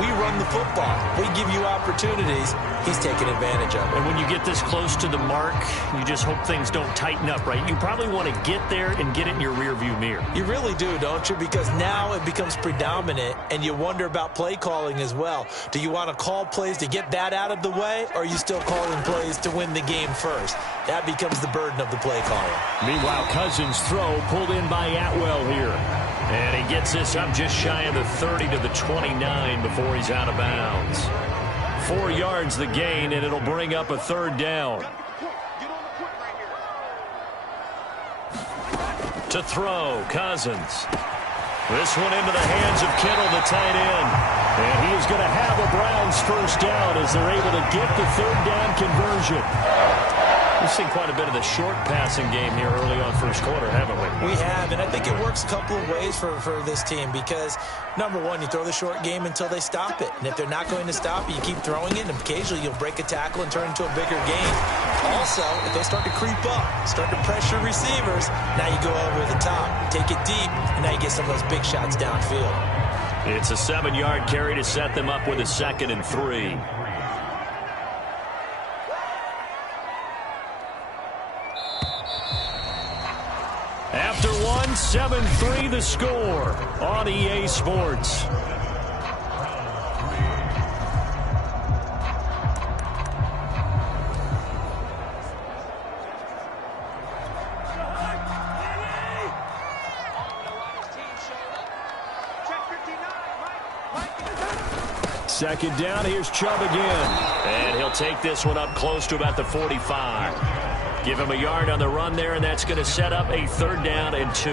We run the football. We give you opportunities. He's taking advantage of it. And when you get this close to the mark, you just hope things don't tighten up, right? You probably want to get there and get it in your rearview mirror. You really do, don't you? Because now it becomes predominant, and you wonder about play calling as well. Do you want to call plays to get that out of the way, or are you still calling plays to win the game first? That becomes the burden of the play caller. Meanwhile, Cousins' throw pulled in by Atwell here. And he gets this up just shy of the 30 to the 29 before he's out of bounds. 4 yards the gain, and it'll bring up a 3rd down. To throw, Cousins. This one into the hands of Kittle, the tight end. And he is going to have a Browns first down as they're able to get the third down conversion. We've seen quite a bit of the short passing game here early on first quarter, haven't we? We have, and I think it works a couple of ways for this team because, number one, you throw the short game until they stop it. And if they're not going to stop it, you keep throwing it, and occasionally you'll break a tackle and turn it into a bigger game. Also, if they start to creep up, start to pressure receivers, now you go over the top, take it deep, and now you get some of those big shots downfield. It's a 7-yard carry to set them up with a 2nd and 3. After one, 7-3 the score on EA Sports. Second down, here's Chubb again. And he'll take this one up close to about the 45. Give him a yard on the run there, and that's going to set up a 3rd down and 2.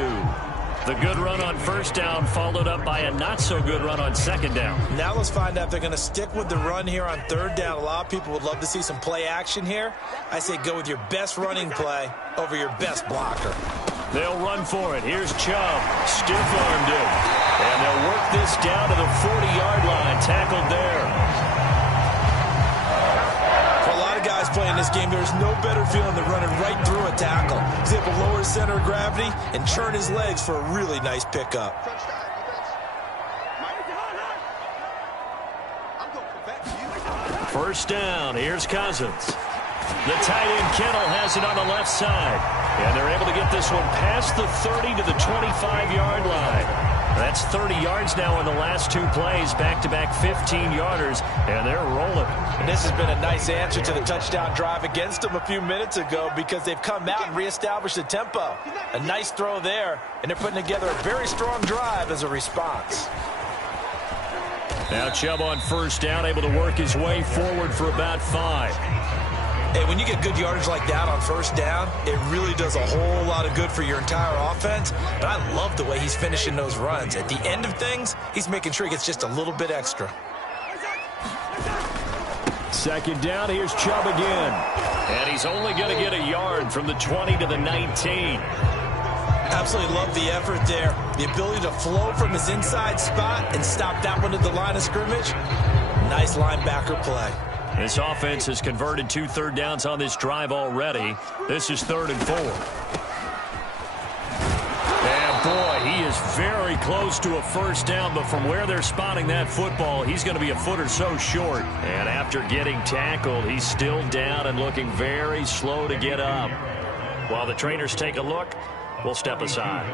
The good run on first down followed up by a not-so-good run on 2nd down. Now let's find out if they're going to stick with the run here on 3rd down. A lot of people would love to see some play action here. I say go with your best running play over your best blocker. They'll run for it. Here's Chubb. Stiff-armed him. And they'll work this down to the 40-yard line. Tackled there. Guys playing this game, there's no better feeling than running right through a tackle. He's able to lower his center of gravity and churn his legs for a really nice pickup. First down, here's Cousins. The tight end Kittle has it on the left side. And they're able to get this one past the 30 to the 25-yard line. That's 30 yards now in the last 2 plays, back-to-back 15-yarders, and they're rolling. And this has been a nice answer to the touchdown drive against them a few minutes ago because they've come out and reestablished the tempo. A nice throw there, and they're putting together a very strong drive as a response. Now Chubb on first down, able to work his way forward for about 5. Hey, when you get good yardage like that on first down, it really does a whole lot of good for your entire offense. But I love the way he's finishing those runs. At the end of things, he's making sure he gets just a little bit extra. Second down, here's Chubb again. And he's only going to get a yard from the 20 to the 19. Absolutely love the effort there. The ability to flow from his inside spot and stop that one at the line of scrimmage. Nice linebacker play. This offense has converted 2 third downs on this drive already. This is 3rd and 4. And boy, he is very close to a first down, but from where they're spotting that football, he's going to be a foot or so short. And after getting tackled, he's still down and looking very slow to get up. While the trainers take a look, we'll step aside.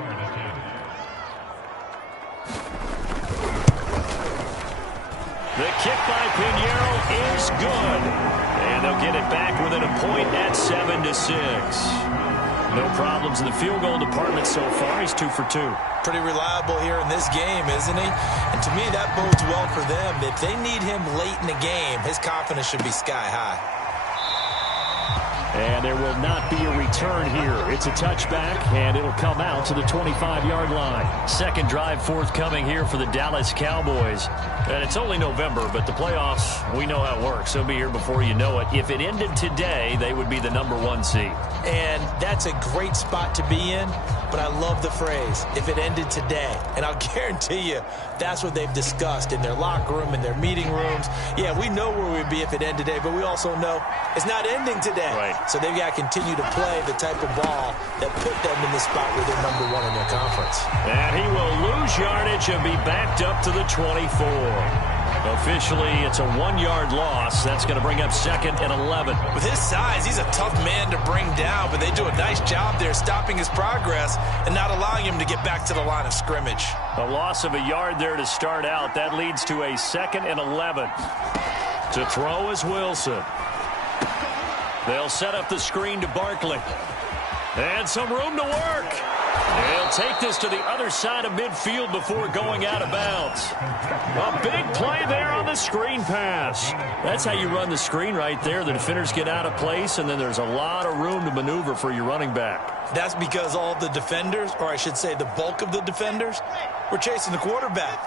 The kick by Pinheiro is good. And they'll get it back within a point at 7-6. No problems in the field goal department so far. He's 2 for 2. Pretty reliable here in this game, isn't he? And to me, that bodes well for them. If they need him late in the game, his confidence should be sky high. And there will not be a return here. It's a touchback, and it'll come out to the 25-yard line. Second drive forthcoming here for the Dallas Cowboys. And it's only November, but the playoffs, we know how it works. They'll be here before you know it. If it ended today, they would be the #1 seed. And that's a great spot to be in, but I love the phrase, if it ended today. And I'll guarantee you, that's what they've discussed in their locker room, in their meeting rooms. Yeah, we know where we'd be if it ended today, but we also know it's not ending today. Right. So they've got to continue to play the type of ball that put them in the spot where they're #1 in their conference. And he will lose yardage and be backed up to the 24. Officially, it's a 1-yard loss. That's going to bring up 2nd and 11. With his size, he's a tough man to bring down, but they do a nice job there stopping his progress and not allowing him to get back to the line of scrimmage. A loss of a yard there to start out. That leads to a 2nd and 11. To throw is Wilson. They'll set up the screen to Barkley. And some room to work. They'll take this to the other side of midfield before going out of bounds. A big play there on the screen pass. That's how you run the screen right there. The defenders get out of place, and then there's a lot of room to maneuver for your running back. That's because all the defenders, or I should say the bulk of the defenders, were chasing the quarterback.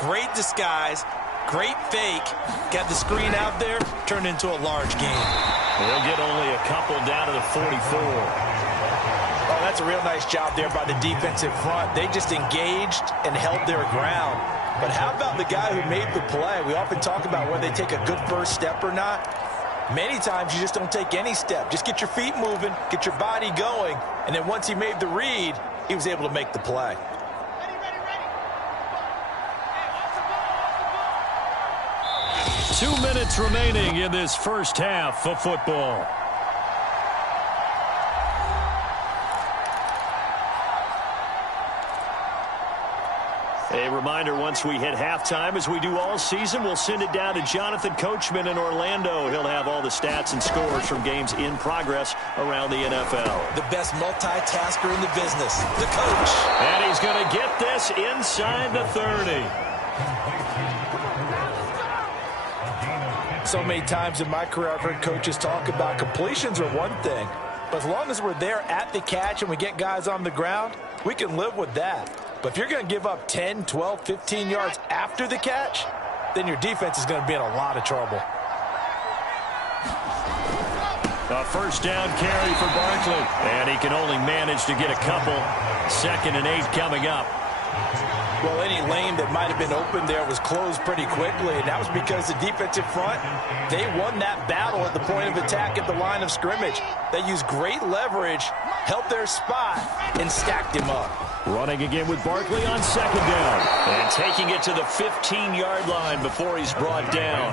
Great disguise, great fake. Got the screen out there, turned into a large gain. They'll get only a couple down to the 44. Oh, that's a real nice job there by the defensive front. They just engaged and held their ground. But how about the guy who made the play? We often talk about whether they take a good first step or not. Many times you just don't take any step. Just get your feet moving, get your body going, and then once he made the read, he was able to make the play. Two minutes remaining in this first half of football. A reminder, once we hit halftime, as we do all season, we'll send it down to Jonathan Coachman in Orlando. He'll have all the stats and scores from games in progress around the NFL. The best multitasker in the business, the coach. And he's going to get this inside the 30. So many times in my career, I've heard coaches talk about completions are one thing. But as long as we're there at the catch and we get guys on the ground, we can live with that. But if you're going to give up 10, 12, 15 yards after the catch, then your defense is going to be in a lot of trouble. A first down carry for Barkley. And he can only manage to get a couple. 2nd and 8 coming up. Well, any lane that might have been open there was closed pretty quickly, and that was because the defensive front, they won that battle at the point of attack at the line of scrimmage. They used great leverage, held their spot, and stacked him up. Running again with Barkley on 2nd down. And taking it to the 15-yard line before he's brought down.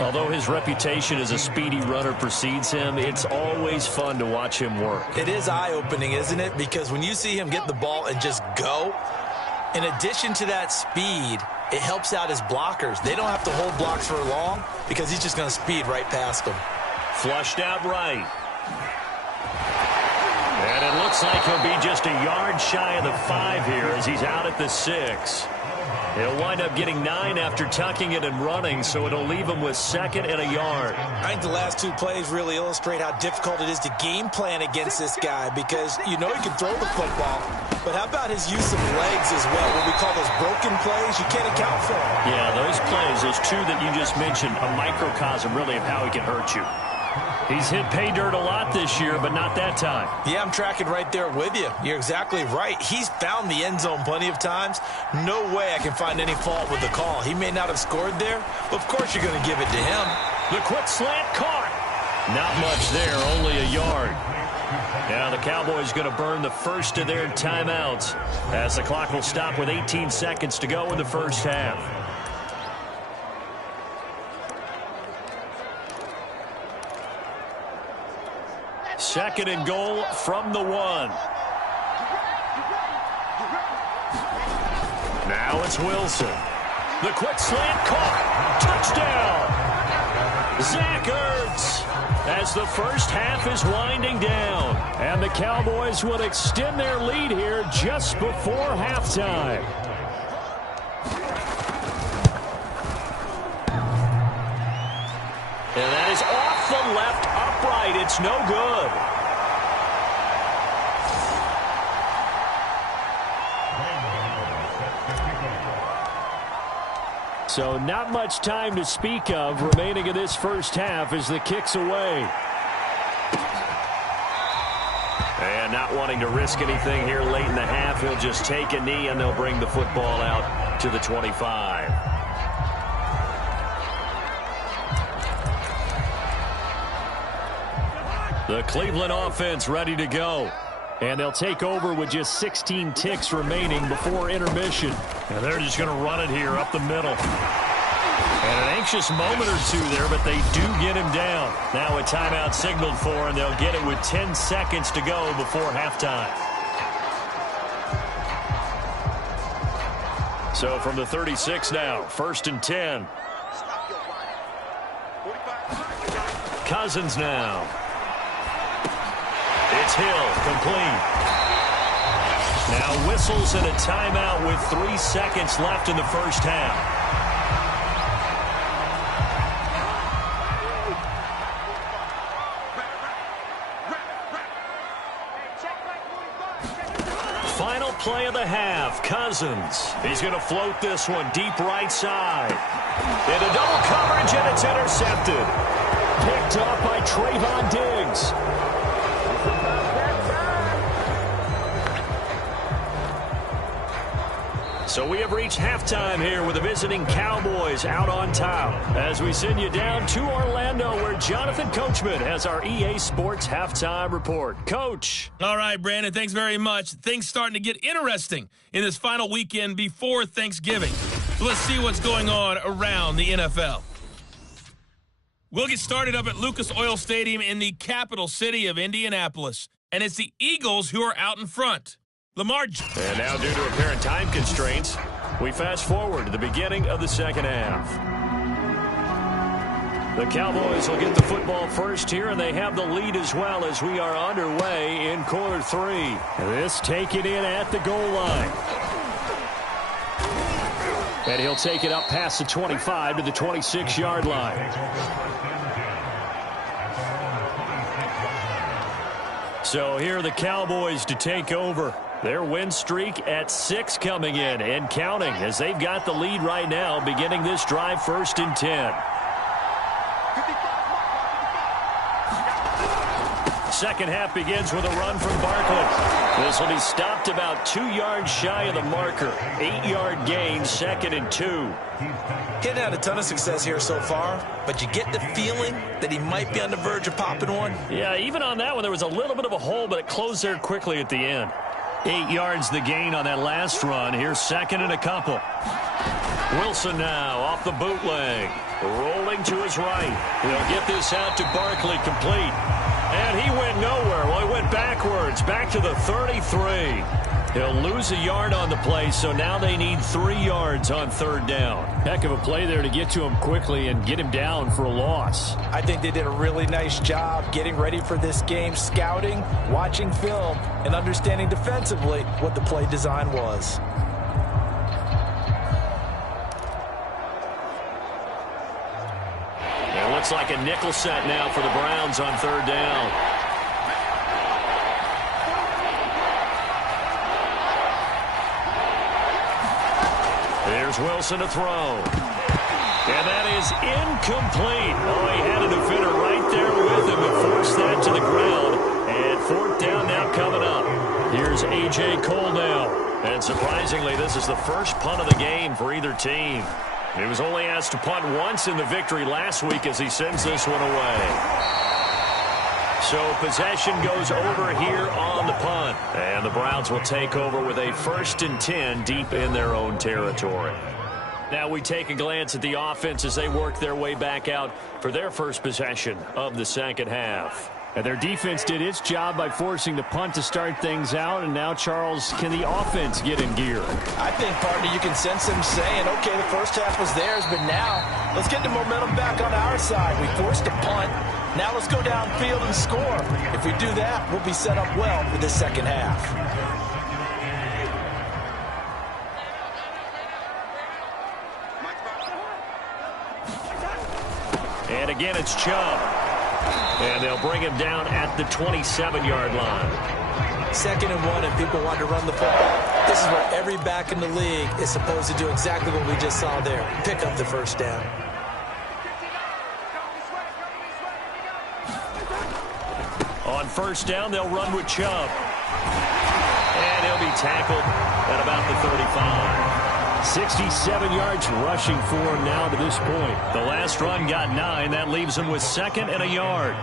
Although his reputation as a speedy runner precedes him, it's always fun to watch him work. It is eye-opening, isn't it? Because when you see him get the ball and just go, in addition to that speed, it helps out his blockers. They don't have to hold blocks for long because he's just going to speed right past them. Flushed out right. And it looks like he'll be just a yard shy of the 5 here as he's out at the 6. He'll wind up getting 9 after tucking it and running, so it'll leave him with 2nd and a yard. I think the last 2 plays really illustrate how difficult it is to game plan against this guy because you know he can throw the football, but how about his use of legs as well? What we call those broken plays, you can't account for them. Yeah, those plays, those 2 that you just mentioned, a microcosm really of how he can hurt you. He's hit pay dirt a lot this year, but not that time. Yeah, I'm tracking right there with you. You're exactly right. He's found the end zone plenty of times. No way I can find any fault with the call. He may not have scored there, but of course you're going to give it to him. The quick slant caught. Not much there, only a yard. Now the Cowboys going to burn the first of their timeouts as the clock will stop with 18 seconds to go in the first half. Second and goal from the 1. Now it's Wilson. The quick slant caught. Touchdown. Zach Ertz. As the first half is winding down. And the Cowboys will extend their lead here just before halftime. And that is off the left upright. It's no good. So not much time to speak of remaining in this first half as the kick's away. And not wanting to risk anything here late in the half, he'll just take a knee and they'll bring the football out to the 25. The Cleveland offense ready to go. And they'll take over with just 16 ticks remaining before intermission. And they're just going to run it here up the middle. And an anxious moment or 2 there, but they do get him down. Now a timeout signaled for, and they'll get it with 10 seconds to go before halftime. So from the 36 now, 1st and 10. It's Hill, complete. Now whistles and a timeout with 3 seconds left in the first half. Final play of the half, Cousins. He's going to float this one deep right side. Into double coverage, and it's intercepted. Picked up by Trayvon Diggs. So we have reached halftime here with the visiting Cowboys out on top. As we send you down to Orlando, where Jonathan Coachman has our EA Sports halftime report. Coach. All right, Brandon, thanks very much. Things starting to get interesting in this final weekend before Thanksgiving. So let's see what's going on around the NFL. We'll get started up at Lucas Oil Stadium in the capital city of Indianapolis. And it's the Eagles who are out in front. Lamar. And now, due to apparent time constraints, we fast forward to the beginning of the second half. The Cowboys will get the football first here, and they have the lead as well as we are underway in quarter 3. This taken in at the goal line. And he'll take it up past the 25 to the 26-yard line. So here are the Cowboys to take over. Their win streak at 6 coming in and counting as they've got the lead right now, beginning this drive 1st and 10. Second half begins with a run from Barkley. This will be stopped about 2 yards shy of the marker. 8-yard gain, 2nd and 2. He hadn't had a ton of success here so far, but you get the feeling that he might be on the verge of popping one. Yeah, even on that one, there was a little bit of a hole, but it closed there quickly at the end. 8 yards the gain on that last run. Here's 2nd and a couple. Wilson now off the bootleg. Rolling to his right. He'll get this out to Barkley, complete. And he went nowhere. Well, he went backwards, back to the 33. He'll lose a yard on the play, so now they need 3 yards on 3rd down. Heck of a play there to get to him quickly and get him down for a loss. I think they did a really nice job getting ready for this game, scouting, watching film, and understanding defensively what the play design was. It looks like a nickel set now for the Browns on 3rd down. There's Wilson to throw. And that is incomplete. Oh, he had a defender right there with him to force that to the ground. And 4th down now coming up. Here's A.J. Cole now. And surprisingly, this is the first punt of the game for either team. He was only asked to punt once in the victory last week as he sends this one away. So possession goes over here on the punt. And the Browns will take over with a 1st and 10 deep in their own territory. Now we take a glance at the offense as they work their way back out for their first possession of the second half. And their defense did its job by forcing the punt to start things out. And now, Charles, can the offense get in gear? I think, partner, you can sense them saying, okay, the first half was theirs, but now let's get the momentum back on our side. We forced a punt. Now let's go downfield and score. If we do that, we'll be set up well for this second half. And again, it's Chubb. And they'll bring him down at the 27-yard line. 2nd and 1, and people want to run the football. This is where every back in the league is supposed to do exactly what we just saw there. Pick up the 1st down. On 1st down, they'll run with Chubb. And he'll be tackled at about the 35. 67 yards rushing for him now to this point. The last run got 9. That leaves him with 2nd and a yard.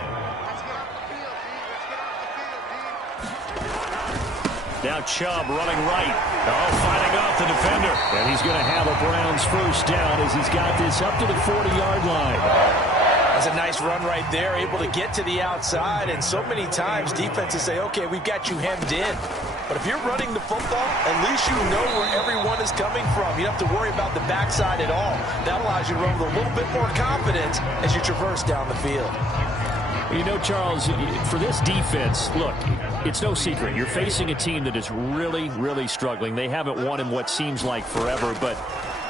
Now Chubb running right. Oh, fighting off the defender. And he's going to have a Browns 1st down as he's got this up to the 40-yard line. That's a nice run right there, able to get to the outside. And so many times defenses say, okay, we've got you hemmed in. But if you're running the football, at least you know where everyone is coming from. You don't have to worry about the backside at all. That allows you to run with a little bit more confidence as you traverse down the field. You know, Charles, for this defense, look, it's no secret. You're facing a team that is really, really struggling. They haven't won in what seems like forever, but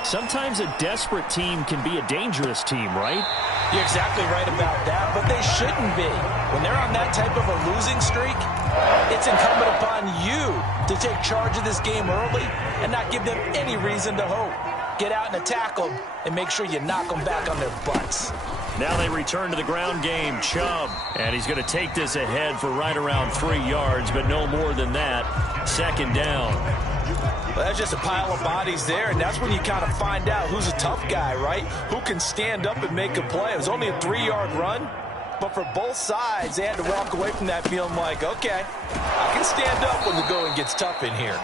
sometimes a desperate team can be a dangerous team, right? You're exactly right about that, but they shouldn't be. When they're on that type of a losing streak, it's incumbent upon you to take charge of this game early and not give them any reason to hope. Get out and attack them and make sure you knock them back on their butts. Now they return to the ground game. Chubb, and he's going to take this ahead for right around 3 yards, but no more than that. Second down. Well, that's just a pile of bodies there, and that's when you kind of find out who's a tough guy, right? Who can stand up and make a play. It was only a 3-yard run, but for both sides, they had to walk away from that feeling like, okay, I can stand up when the going gets tough in here.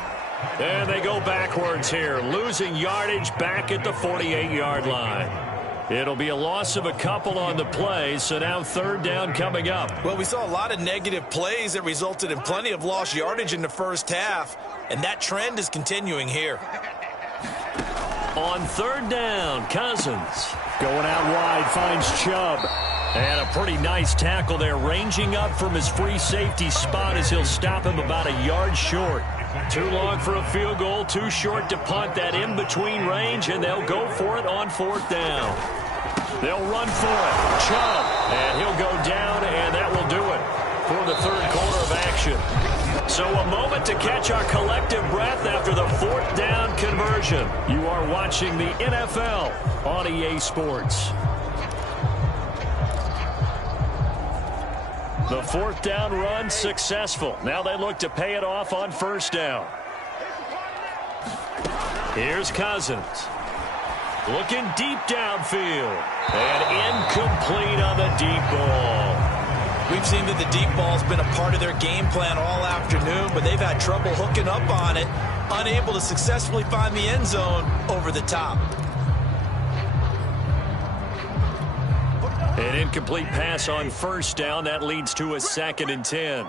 And they go backwards here, losing yardage back at the 48-yard line. It'll be a loss of a couple on the play, so now third down coming up. Well, we saw a lot of negative plays that resulted in plenty of lost yardage in the first half, and that trend is continuing here. On third down, Cousins going out wide, finds Chubb. And a pretty nice tackle there, ranging up from his free safety spot as he'll stop him about a yard short. Too long for a field goal, too short to punt that in-between range, and they'll go for it on fourth down. They'll run for it. Chubb, and he'll go down, and that will do it for the third quarter of action. So a moment to catch our collective breath after the fourth down conversion. You are watching the NFL on EA Sports. The fourth down run successful. Now they look to pay it off on first down. Here's Cousins. Looking deep downfield. And incomplete on the deep ball. We've seen that the deep ball's been a part of their game plan all afternoon, but they've had trouble hooking up on it, unable to successfully find the end zone over the top. An incomplete pass on first down. That leads to a 2nd and 10.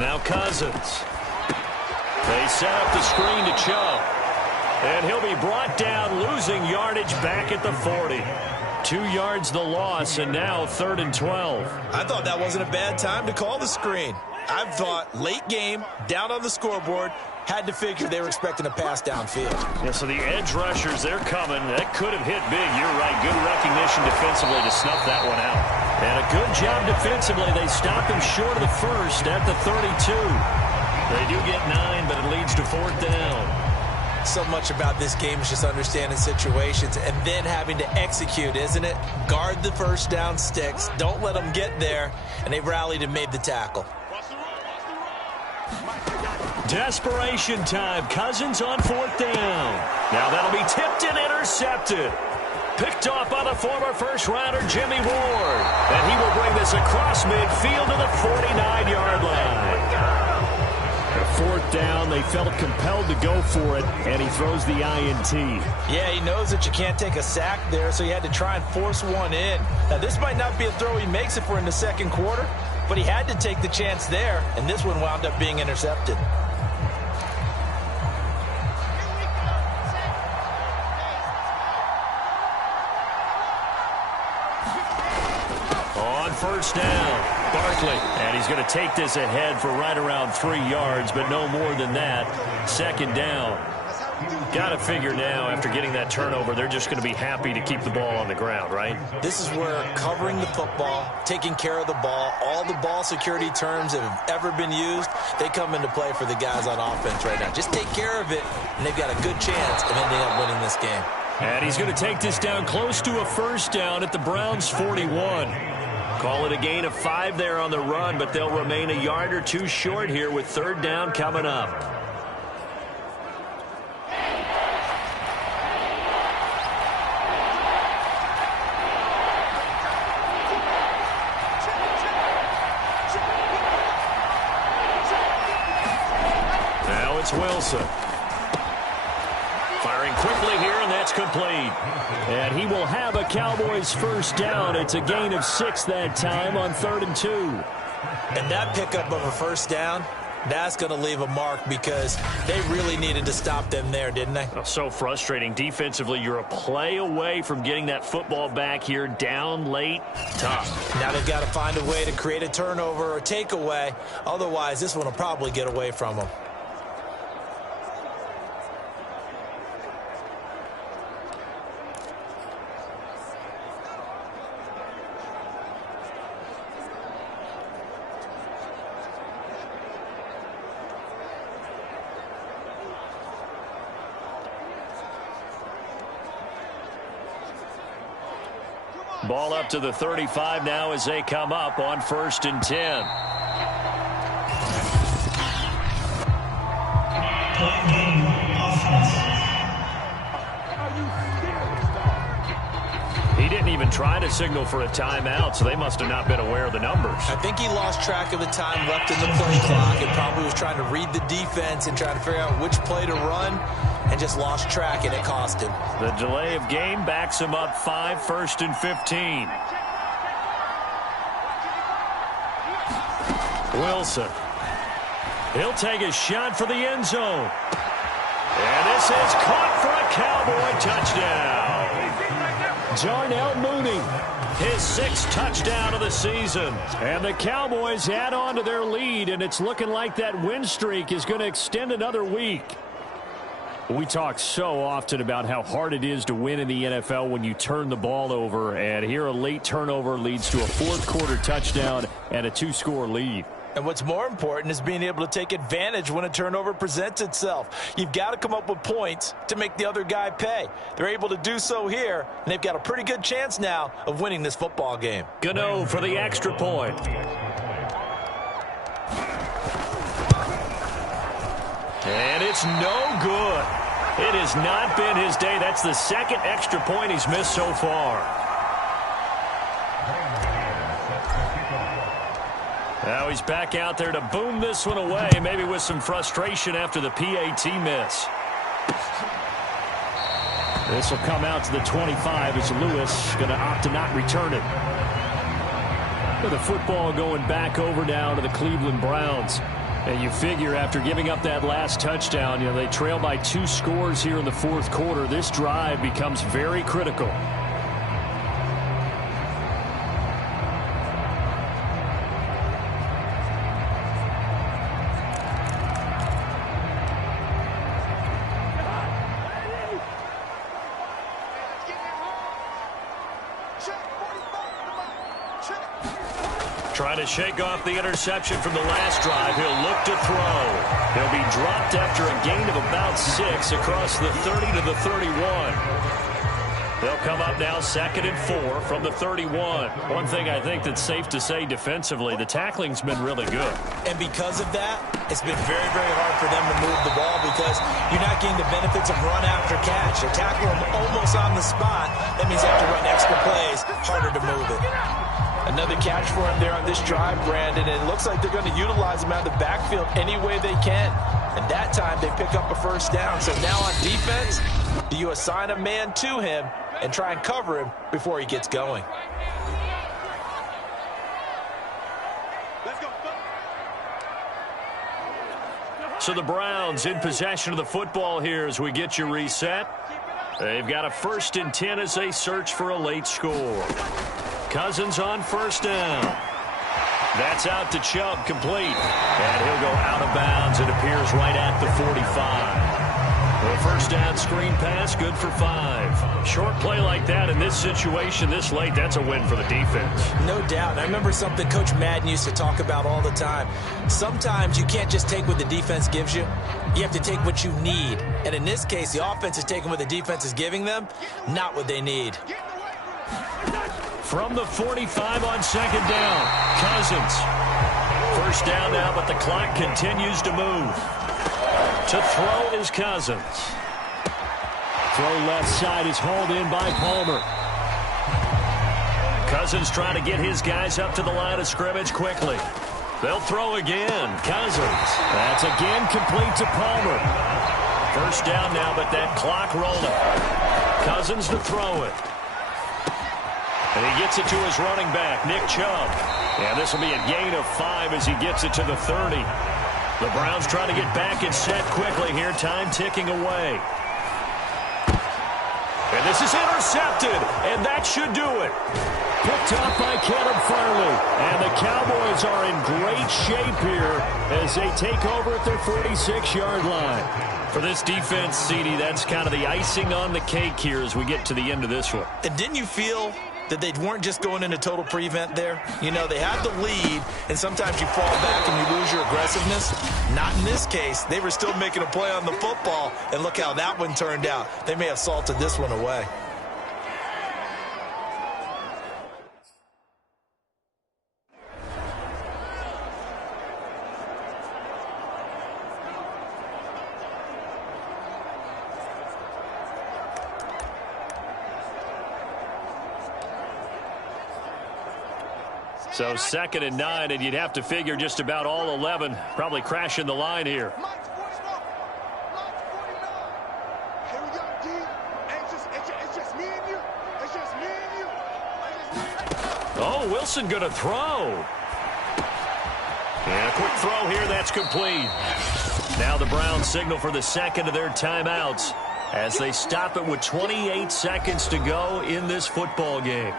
Now Cousins. They set up the screen to Chubb. And he'll be brought down, losing yardage back at the 40. 2 yards the loss, and now 3rd and 12. I thought that wasn't a bad time to call the screen. I thought late game, down on the scoreboard, had to figure they were expecting a pass downfield. Yeah, so the edge rushers, they're coming. That could have hit big. You're right. Good recognition defensively to snuff that one out. And a good job defensively. They stop him short of the first at the 32. They do get 9, but it leads to fourth down. So much about this game is just understanding situations and then having to execute, isn't it? Guard the first down sticks. Don't let them get there. And they rallied and made the tackle. Desperation time. Cousins on fourth down. Now that'll be tipped and intercepted. Picked off by the former first-rounder Jimmy Ward. And he will bring this across midfield to the 49-yard line. Fourth down, they felt compelled to go for it, and he throws the INT. Yeah, he knows that you can't take a sack there, so he had to try and force one in. Now, this might not be a throw he makes if we're in the second quarter, but he had to take the chance there, and this one wound up being intercepted. On first down, Barkley, and he's going to take this ahead for right around 3 yards, but no more than that. Second down. Got to figure now, after getting that turnover, they're just going to be happy to keep the ball on the ground, right? This is where covering the football, taking care of the ball, all the ball security terms that have ever been used, they come into play for the guys on offense right now. Just take care of it, and they've got a good chance of ending up winning this game. And he's going to take this down close to a first down at the Browns' 41. Call it a gain of 5 there on the run, but they'll remain a yard or 2 short here with third down coming up. Now it's Wilson. Firing quickly here, and that's complete. And he will have a Cowboys first down. It's a gain of 6 that time on 3rd and 2. And that pickup of a first down, That's going to leave a mark because they really needed to stop them there, didn't they? So frustrating. Defensively, you're a play away from getting that football back here, down late, tough. Now they've got to find a way to create a turnover or takeaway. Otherwise, this one will probably get away from them. Ball up to the 35 now as they come up on 1st and 10. He didn't even try to signal for a timeout, so they must have not been aware of the numbers. I think he lost track of the time left in the play clock and probably was trying to read the defense and trying to figure out which play to run and just lost track, and it cost him. The delay of game backs him up 5, 1st and 15. Wilson. He'll take a shot for the end zone. And this is caught for a Cowboy touchdown. Darnell Mooney, his 6th touchdown of the season. And the Cowboys add on to their lead, and it's looking like that win streak is going to extend another week. We talk so often about how hard it is to win in the NFL when you turn the ball over, and here a late turnover leads to a 4th quarter touchdown and a 2-score lead. And what's more important is being able to take advantage when a turnover presents itself. You've got to come up with points to make the other guy pay. They're able to do so here, and they've got a pretty good chance now of winning this football game. Gano for the extra point. And it's no good. It has not been his day. That's the 2nd extra point he's missed so far. Now he's back out there to boom this one away, maybe with some frustration after the PAT miss. This will come out to the 25 as Lewis going to opt to not return it. With the football going back over now to the Cleveland Browns. And you figure after giving up that last touchdown, you know, they trail by 2 scores here in the 4th quarter. This drive becomes very critical. Trying to shake off the interception from the last drive. He'll look to throw. He'll be dropped after a gain of about 6 across the 30 to the 31. They'll come up now 2nd and 4 from the 31. One thing I think that's safe to say defensively, the tackling's been really good. And because of that, it's been very, very hard for them to move the ball because you're not getting the benefits of run after catch. They tackle them almost on the spot. That means they have to run extra plays, harder to move it. Another catch for him there on this drive, Brandon, and it looks like they're going to utilize him out of the backfield any way they can. And that time they pick up a 1st down. So now on defense, do you assign a man to him and try and cover him before he gets going? So the Browns in possession of the football here as we get you reset. They've got a 1st and 10 as they search for a late score. Cousins on 1st down. That's out to Chubb, complete. And he'll go out of bounds. It appears right at the 45. The 1st down screen pass, good for 5. Short play like that in this situation this late, that's a win for the defense. No doubt. And I remember something Coach Madden used to talk about all the time. Sometimes you can't just take what the defense gives you. You have to take what you need. And in this case, the offense is taking what the defense is giving them, not what they need. From the 45 on 2nd down, Cousins. 1st down now, but the clock continues to move. To throw is Cousins. Throw left side is hauled in by Palmer. Cousins trying to get his guys up to the line of scrimmage quickly. They'll throw again. Cousins. That's again complete to Palmer. 1st down now, but that clock rolling. Cousins to throw it. And he gets it to his running back, Nick Chubb. And this will be a gain of 5 as he gets it to the 30. The Browns trying to get back and set quickly here. Time ticking away. And this is intercepted, and that should do it. Picked up by Caleb Farley. And the Cowboys are in great shape here as they take over at their 46-yard line. For this defense, CD, that's kind of the icing on the cake here as we get to the end of this one. And didn't you feel that they weren't just going into total prevent there? You know, they had the lead, and sometimes you fall back and you lose your aggressiveness. Not in this case. They were still making a play on the football, and look how that one turned out. They may have salted this one away. So 2nd and 9, and you'd have to figure just about all 11 probably crashing the line here. Oh, Wilson going to throw. And a quick throw here, that's complete. Now the Browns signal for the second of their timeouts as they stop it with 28 seconds to go in this football game.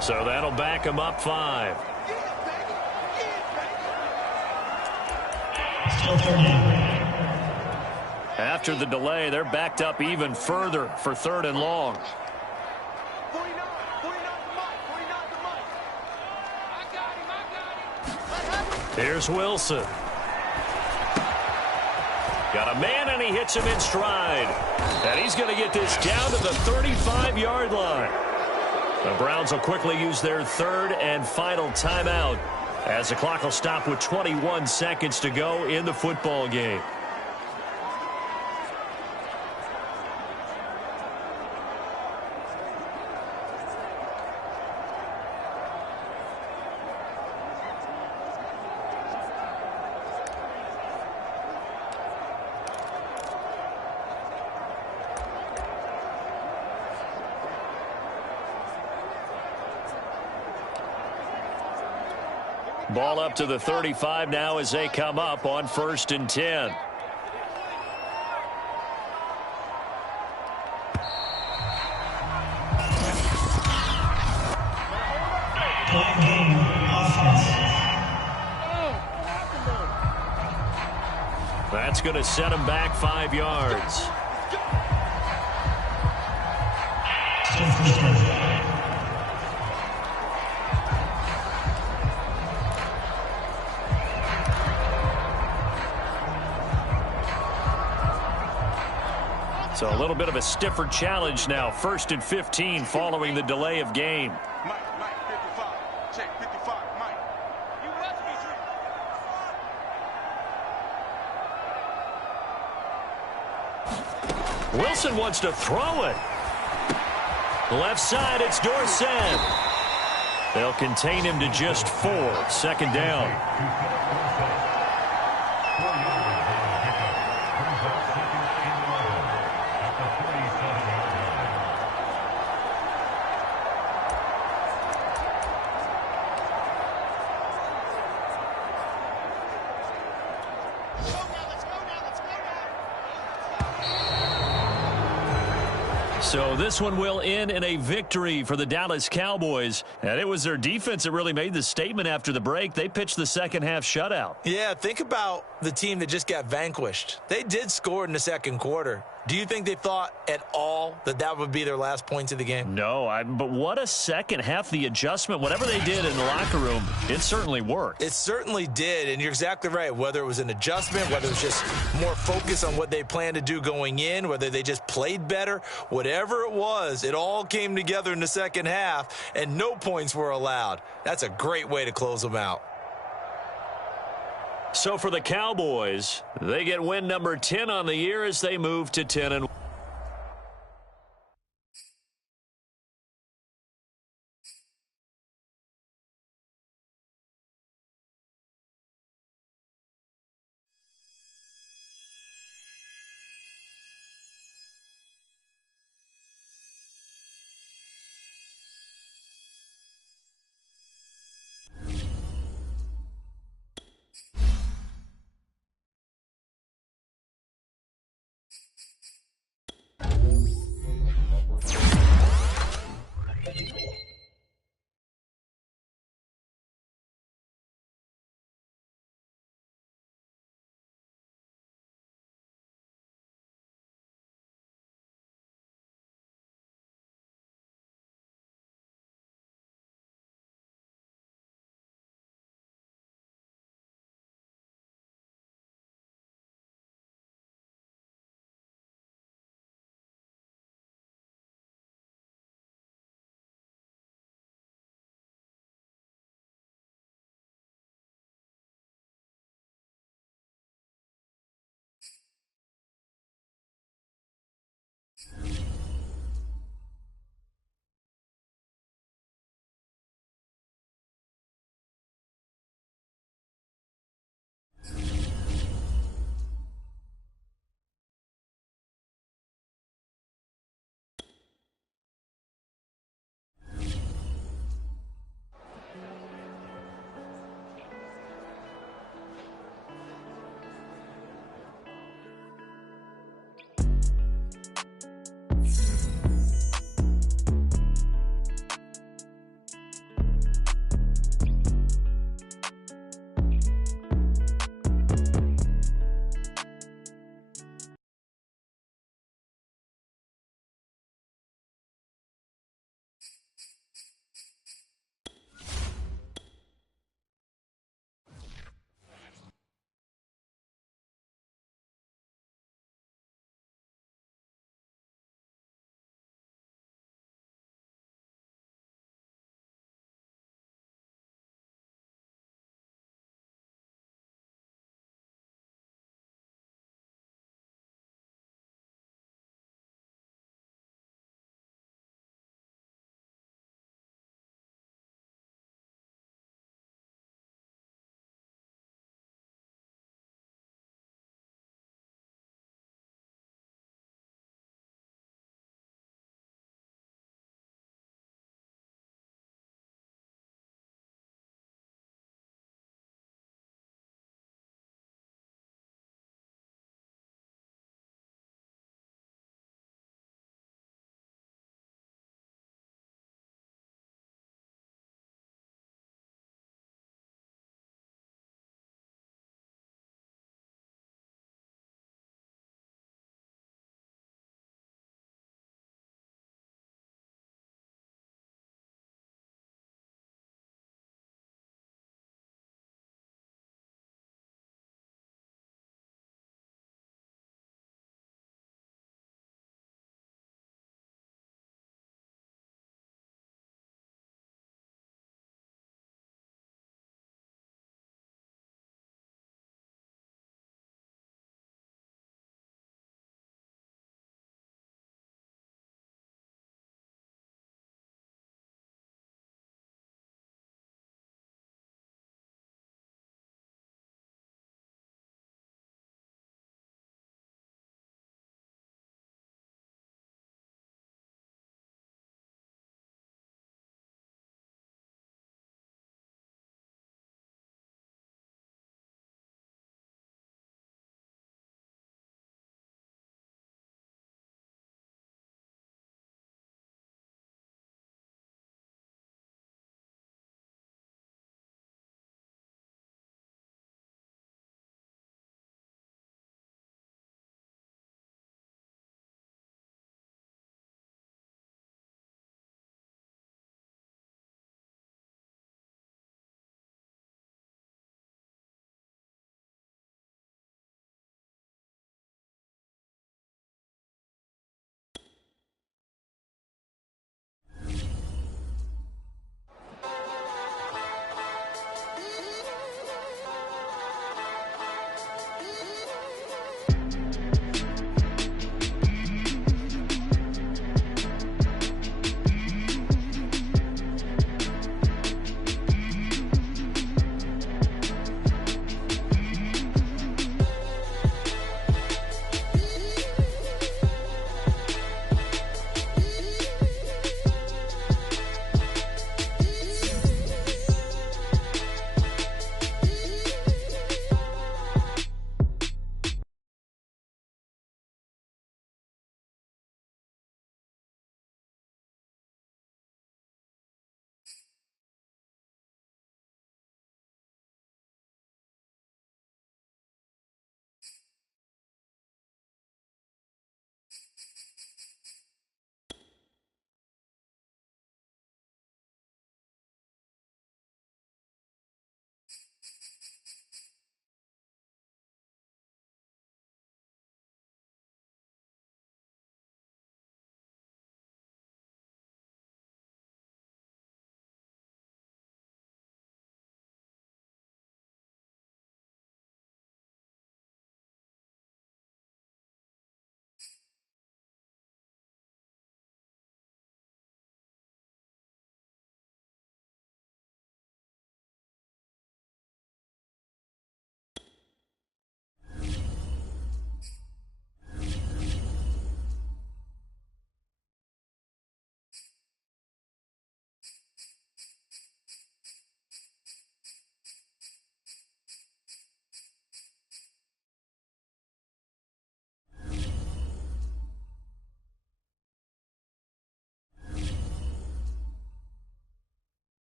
So that'll back him up 5. After the delay, they're backed up even further for 3rd and long. Here's Wilson. Got a man, and he hits him in stride. And he's going to get this down to the 35-yard line. The Browns will quickly use their 3rd and final timeout as the clock will stop with 21 seconds to go in the football game. Ball up to the 35 now as they come up on 1st and 10. That's going to set him back 5 yards. So a little bit of a stiffer challenge now. 1st and 15 following the delay of game. Mike, 55. Check, 55, Mike. You watch me, Wilson wants to throw it. Left side, it's Dorsett. They'll contain him to just 4. 2nd down. So this one will end in a victory for the Dallas Cowboys. And it was their defense that really made the statement after the break. They pitched the second half shutout. Yeah, think about the team that just got vanquished. They did score in the second quarter, Do you think they thought at all that that would be their last points of the game? No, but what a second half. The adjustment, whatever they did in the locker room, it certainly worked. It certainly did, and you're exactly right. Whether it was an adjustment, whether it was just more focus on what they planned to do going in, whether they just played better, whatever it was, it all came together in the second half, and no points were allowed. That's a great way to close them out. So for the Cowboys, they get win number 10 on the year as they move to 10-1.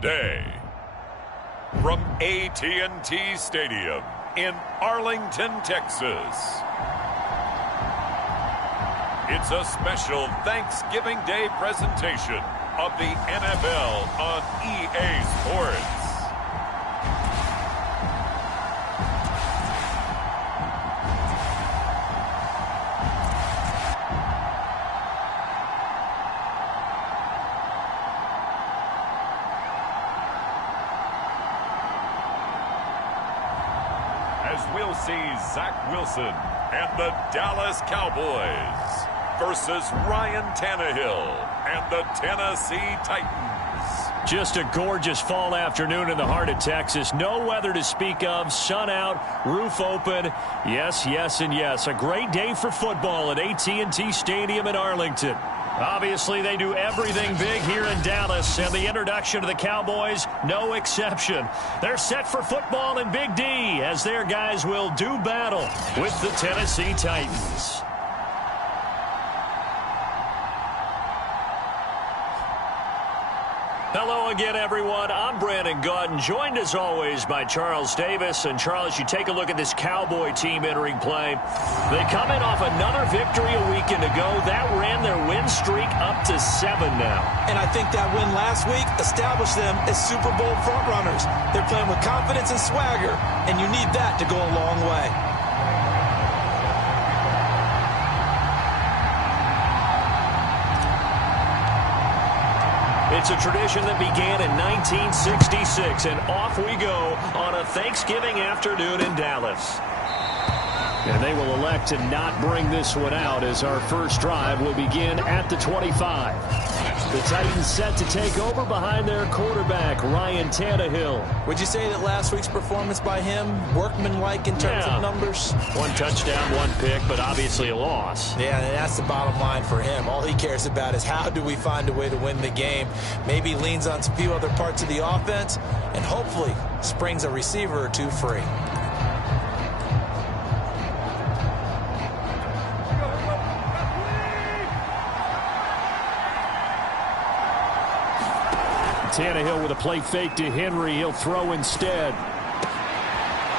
today. From AT&T Stadium in Arlington, Texas, it's a special Thanksgiving Day presentation of the NFL on EA Sports. As we'll see Zach Wilson and the Dallas Cowboys versus Ryan Tannehill and the Tennessee Titans. Just a gorgeous fall afternoon in the heart of Texas. No weather to speak of. Sun out, roof open. Yes, yes, and yes. A great day for football at AT&T Stadium in Arlington. Obviously, they do everything big here in Dallas, and the introduction of the Cowboys, no exception. They're set for football in Big D, as their guys will do battle with the Tennessee Titans. Hello again, everyone. I'm Brandon Gordon, joined as always by Charles Davis. And Charles, you take a look at this Cowboy team entering play. They come in off another victory a weekend ago. That ran their win streak up to 7 now. And I think that win last week established them as Super Bowl frontrunners. They're playing with confidence and swagger, and you need that to go a long way. It's a tradition that began in 1966, and off we go on a Thanksgiving afternoon in Dallas. And they will elect to not bring this one out, as our first drive will begin at the 25. The Titans set to take over behind their quarterback, Ryan Tannehill. Would you say that last week's performance by him, workmanlike in terms of numbers? 1 touchdown, 1 pick, but obviously a loss. Yeah, and that's the bottom line for him. All he cares about is how do we find a way to win the game. Maybe leans on a few other parts of the offense, and hopefully springs a receiver or two free. Tannehill with a play fake to Henry. He'll throw instead.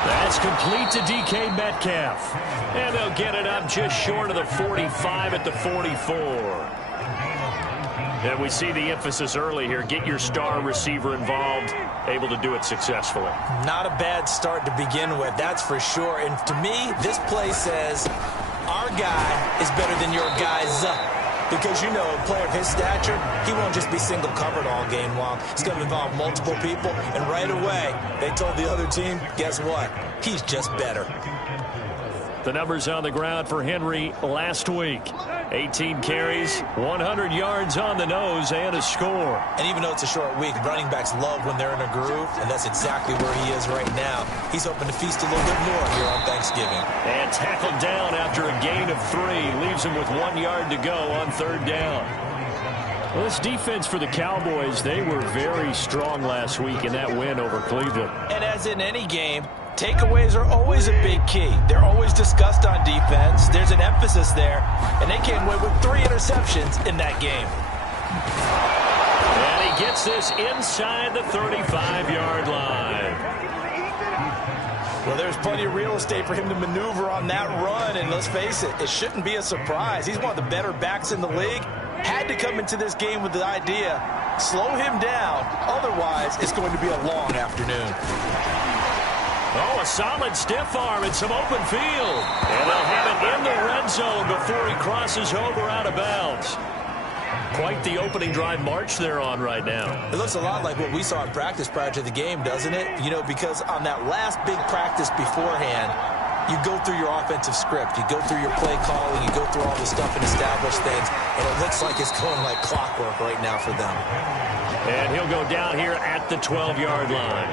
That's complete to DK Metcalf. And they'll get it up just short of the 45 at the 44. And we see the emphasis early here. Get your star receiver involved. Able to do it successfully. Not a bad start to begin with, that's for sure. And to me, this play says our guy is better than your guy's Because, you know, a player of his stature, he won't just be single covered all game long. It's going to involve multiple people. And right away, they told the other team, guess what? He's just better. The numbers on the ground for Henry last week. 18 carries, 100 yards on the nose, and a score. And even though it's a short week, running backs love when they're in a groove, and that's exactly where he is right now. He's hoping to feast a little bit more here on Thanksgiving. And tackled down after a gain of 3. Leaves him with 1 yard to go on 3rd down. Well, this defense for the Cowboys, they were very strong last week in that win over Cleveland. And as in any game, takeaways are always a big key. They're always discussed on defense. There's an emphasis there, and they came away with 3 interceptions in that game. And he gets this inside the 35-yard line. Well, there's plenty of real estate for him to maneuver on that run, and let's face it, it shouldn't be a surprise. He's one of the better backs in the league. Had to come into this game with the idea, slow him down, otherwise it's going to be a long afternoon. Oh, a solid stiff arm and some open field. And they'll have it in the red zone before he crosses over out of bounds. Quite the opening drive march they're on right now. It looks a lot like what we saw in practice prior to the game, doesn't it? You know, because on that last big practice beforehand, you go through your offensive script. You go through your play calling. You go through all the stuff and establish things. And it looks like it's going like clockwork right now for them. And he'll go down here at the 12-yard line.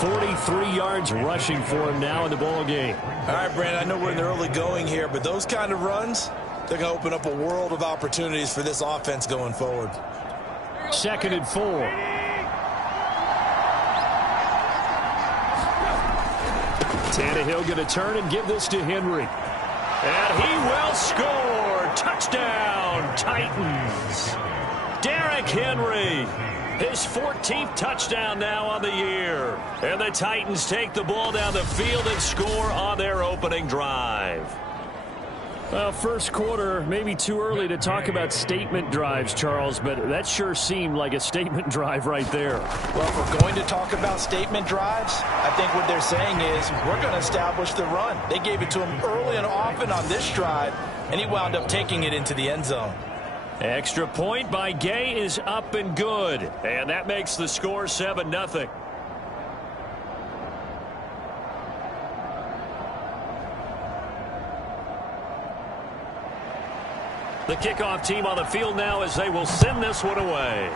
43 yards rushing for him now in the ball game. All right, Brandon, I know we're in the early going here, but those kind of runs, they're going to open up a world of opportunities for this offense going forward. 2nd and 4. Tannehill going to turn and give this to Henry. And he will score. Touchdown, Titans. Derrick Derrick Henry. His 14th touchdown now on the year. And the Titans take the ball down the field and score on their opening drive. Well, first quarter, maybe too early to talk about statement drives, Charles, but that sure seemed like a statement drive right there. Well, if we're going to talk about statement drives, I think what they're saying is we're going to establish the run. They gave it to him early and often on this drive, and he wound up taking it into the end zone. Extra point by Gay is up and good. And that makes the score 7-0. The kickoff team on the field now as they will send this one away.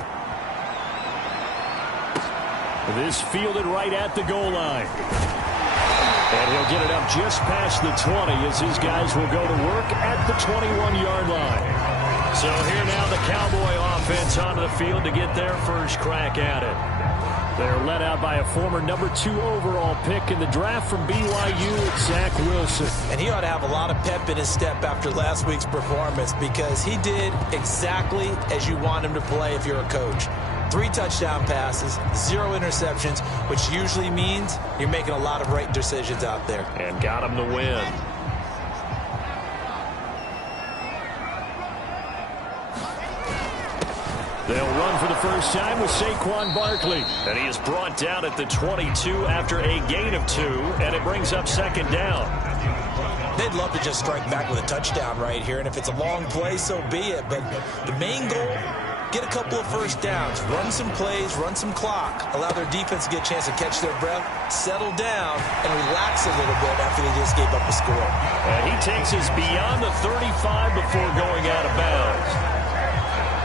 This fielded right at the goal line. And he'll get it up just past the 20 as his guys will go to work at the 21-yard line. So here now the Cowboy offense onto the field to get their first crack at it. They're led out by a former number 2 overall pick in the draft from BYU, Zach Wilson. And he ought to have a lot of pep in his step after last week's performance because he did exactly as you want him to play if you're a coach. 3 touchdown passes, 0 interceptions, which usually means you're making a lot of right decisions out there. And got him the win. They'll run for the first time with Saquon Barkley. And he is brought down at the 22 after a gain of 2, and it brings up second down. They'd love to just strike back with a touchdown right here, and if it's a long play, so be it. But the main goal, get a couple of first downs, run some plays, run some clock, allow their defense to get a chance to catch their breath, settle down, and relax a little bit after they just gave up a score. And he takes us beyond the 35 before going out of bounds.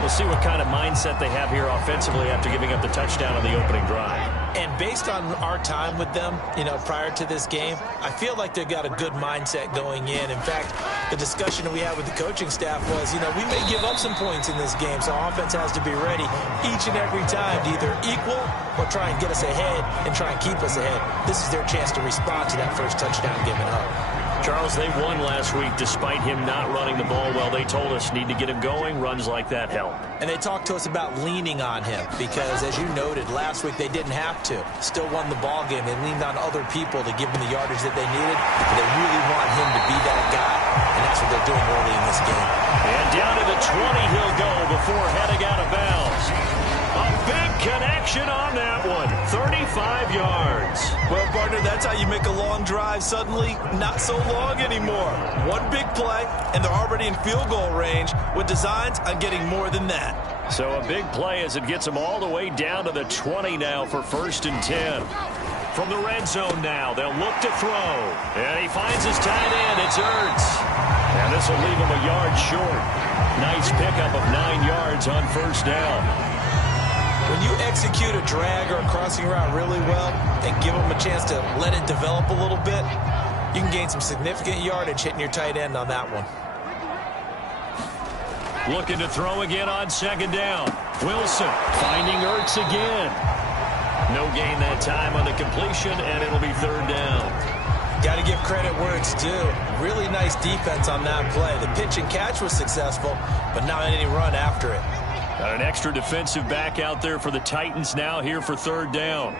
We'll see what kind of mindset they have here offensively after giving up the touchdown on the opening drive. And based on our time with them, prior to this game, I feel like they've got a good mindset going in. In fact, the discussion that we had with the coaching staff was, we may give up some points in this game, so offense has to be ready each and every time to either equal or try and get us ahead and try and keep us ahead. This is their chance to respond to that first touchdown given up. Charles, they won last week despite him not running the ball well. They told us need to get him going. Runs like that help. And they talked to us about leaning on him because, as you noted, last week they didn't have to. Still won the ball game. They leaned on other people to give them the yardage that they needed. But they really want him to be that guy, and that's what they're doing early in this game. And down to the 20 he'll go before heading out of bounds. A big connection on that one. 35 yards. Well, partner, that's how you make a long drive suddenly not so long anymore. One big play, and they're already in field goal range with designs on getting more than that. So a big play as it gets them all the way down to the 20 now for 1st and 10. From the red zone now, they'll look to throw. And he finds his tight end. It's Ertz. And this will leave him a yard short. Nice pickup of 9 yards on 1st down. When you execute a drag or a crossing route really well and give them a chance to let it develop a little bit, you can gain some significant yardage hitting your tight end on that one. Looking to throw again on 2nd down. Wilson finding Ertz again. No gain that time on the completion, and it'll be 3rd down. Got to give credit where it's due. Really nice defense on that play. The pitch and catch was successful, but not any run after it. Got an extra defensive back out there for the Titans now here for 3rd down.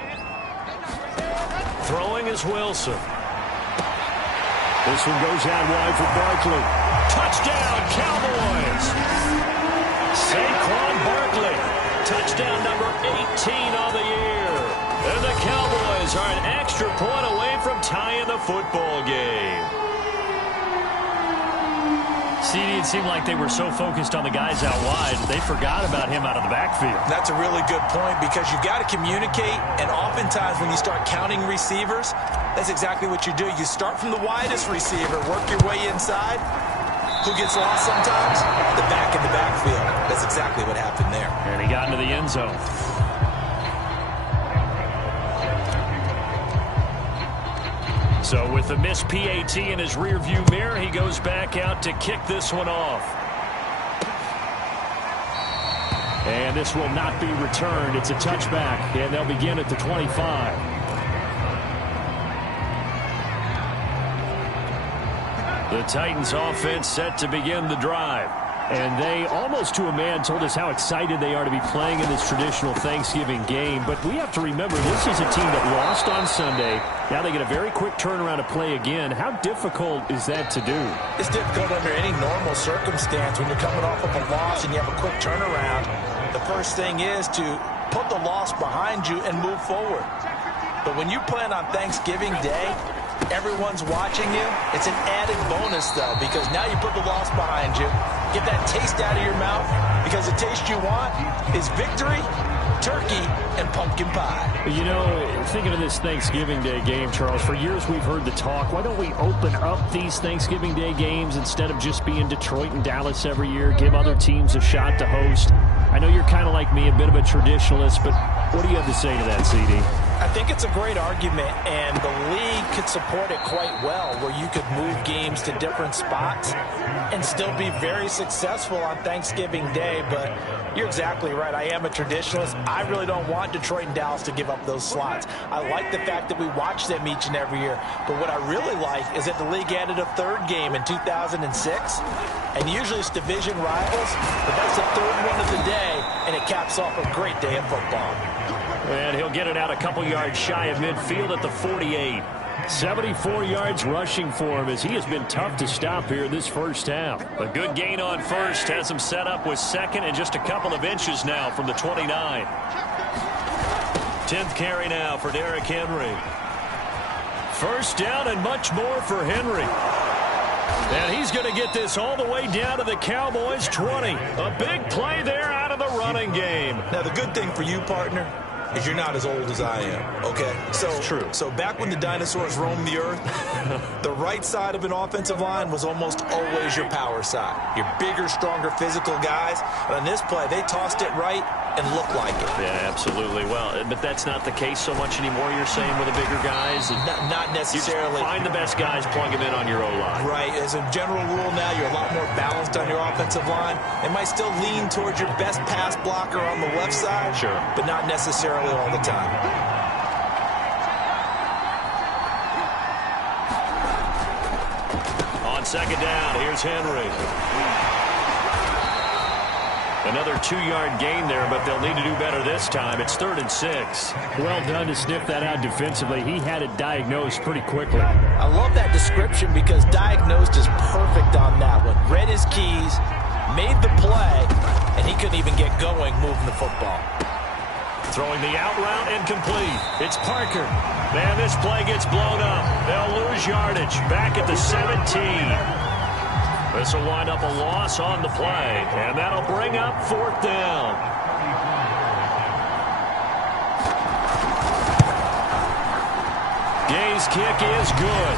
Throwing is Wilson. This one goes out wide for Barkley. Touchdown, Cowboys! Saquon Barkley. Touchdown number 18 on the year. And the Cowboys are an extra point away from tying the football game. CD, it seemed like they were so focused on the guys out wide, they forgot about him out of the backfield. That's a really good point because you've got to communicate, and oftentimes when you start counting receivers, that's exactly what you do. You start from the widest receiver, work your way inside. Who gets lost sometimes? The back in the backfield. That's exactly what happened there. And he got into the end zone. So with the missed PAT in his rearview mirror, he goes back out to kick this one off. And this will not be returned. It's a touchback, and they'll begin at the 25. The Titans offense set to begin the drive. And they, almost to a man, told us how excited they are to be playing in this traditional Thanksgiving game. But we have to remember, this is a team that lost on Sunday. Now they get a very quick turnaround to play again. How difficult is that to do? It's difficult under any normal circumstance when you're coming off of a loss and you have a quick turnaround. The first thing is to put the loss behind you and move forward. But when you plan on Thanksgiving Day, everyone's watching you. It's an added bonus, though, because now you put the loss behind you. Get that taste out of your mouth, because the taste you want is victory, turkey, and pumpkin pie. You know, thinking of this Thanksgiving Day game, Charles, for years we've heard the talk, why don't we open up these Thanksgiving Day games instead of just being Detroit and Dallas every year, give other teams a shot to host? I know you're kind of like me, a bit of a traditionalist, but what do you have to say to that, CD? I think it's a great argument, and the league could support it quite well, where you could move games to different spots and still be very successful on Thanksgiving Day. But you're exactly right. I am a traditionalist. I really don't want Detroit and Dallas to give up those slots. I like the fact that we watch them each and every year. But what I really like is that the league added a third game in 2006. And usually it's division rivals, but that's the third one of the day, and it caps off a great day of football. And he'll get it out a couple yards shy of midfield at the 48. 74 yards rushing for him, as he has been tough to stop here this first half. A good gain on first has him set up with second and just a couple of inches now from the 29. 10th carry now for Derrick Henry. First down and much more for Henry. And he's going to get this all the way down to the Cowboys' 20. A big play there out of the running game. Now, the good thing for you, partner, is you're not as old as I am, okay? That's true. So back when the dinosaurs roamed the earth, the right side of an offensive line was almost always your power side. Your bigger, stronger, physical guys. And on this play, they tossed it right and looked like it. Yeah, absolutely. Well, but that's not the case so much anymore, you're saying, with the bigger guys? Not necessarily. You find the best guys, plug them in on your O-line. Right. As a general rule now, you're a lot more balanced on your offensive line. It might still lean towards your best pass blocker on the left side. Sure. But not necessarily all the time. On second down, here's Henry. Another 2-yard gain there, but they'll need to do better this time. It's 3rd and 6. Well done to sniff that out defensively. He had it diagnosed pretty quickly. I love that description, because diagnosed is perfect on that one. Read his keys, made the play, and he couldn't even get going moving the football. Throwing the out route incomplete. It's Parker. Man, this play gets blown up. They'll lose yardage. Back at the 17. This will wind up a loss on the play, and that'll bring up 4th down. Gay's kick is good,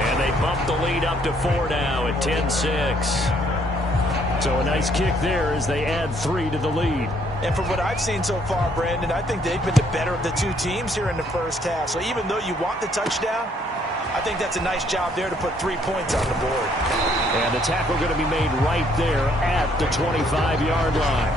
and they bump the lead up to 4 now at 10-6. So a nice kick there as they add 3 to the lead. And from what I've seen so far, Brandon, I think they've been the better of the two teams here in the first half. So even though you want the touchdown, I think that's a nice job there to put 3 points on the board. And the tackle going to be made right there at the 25-yard line.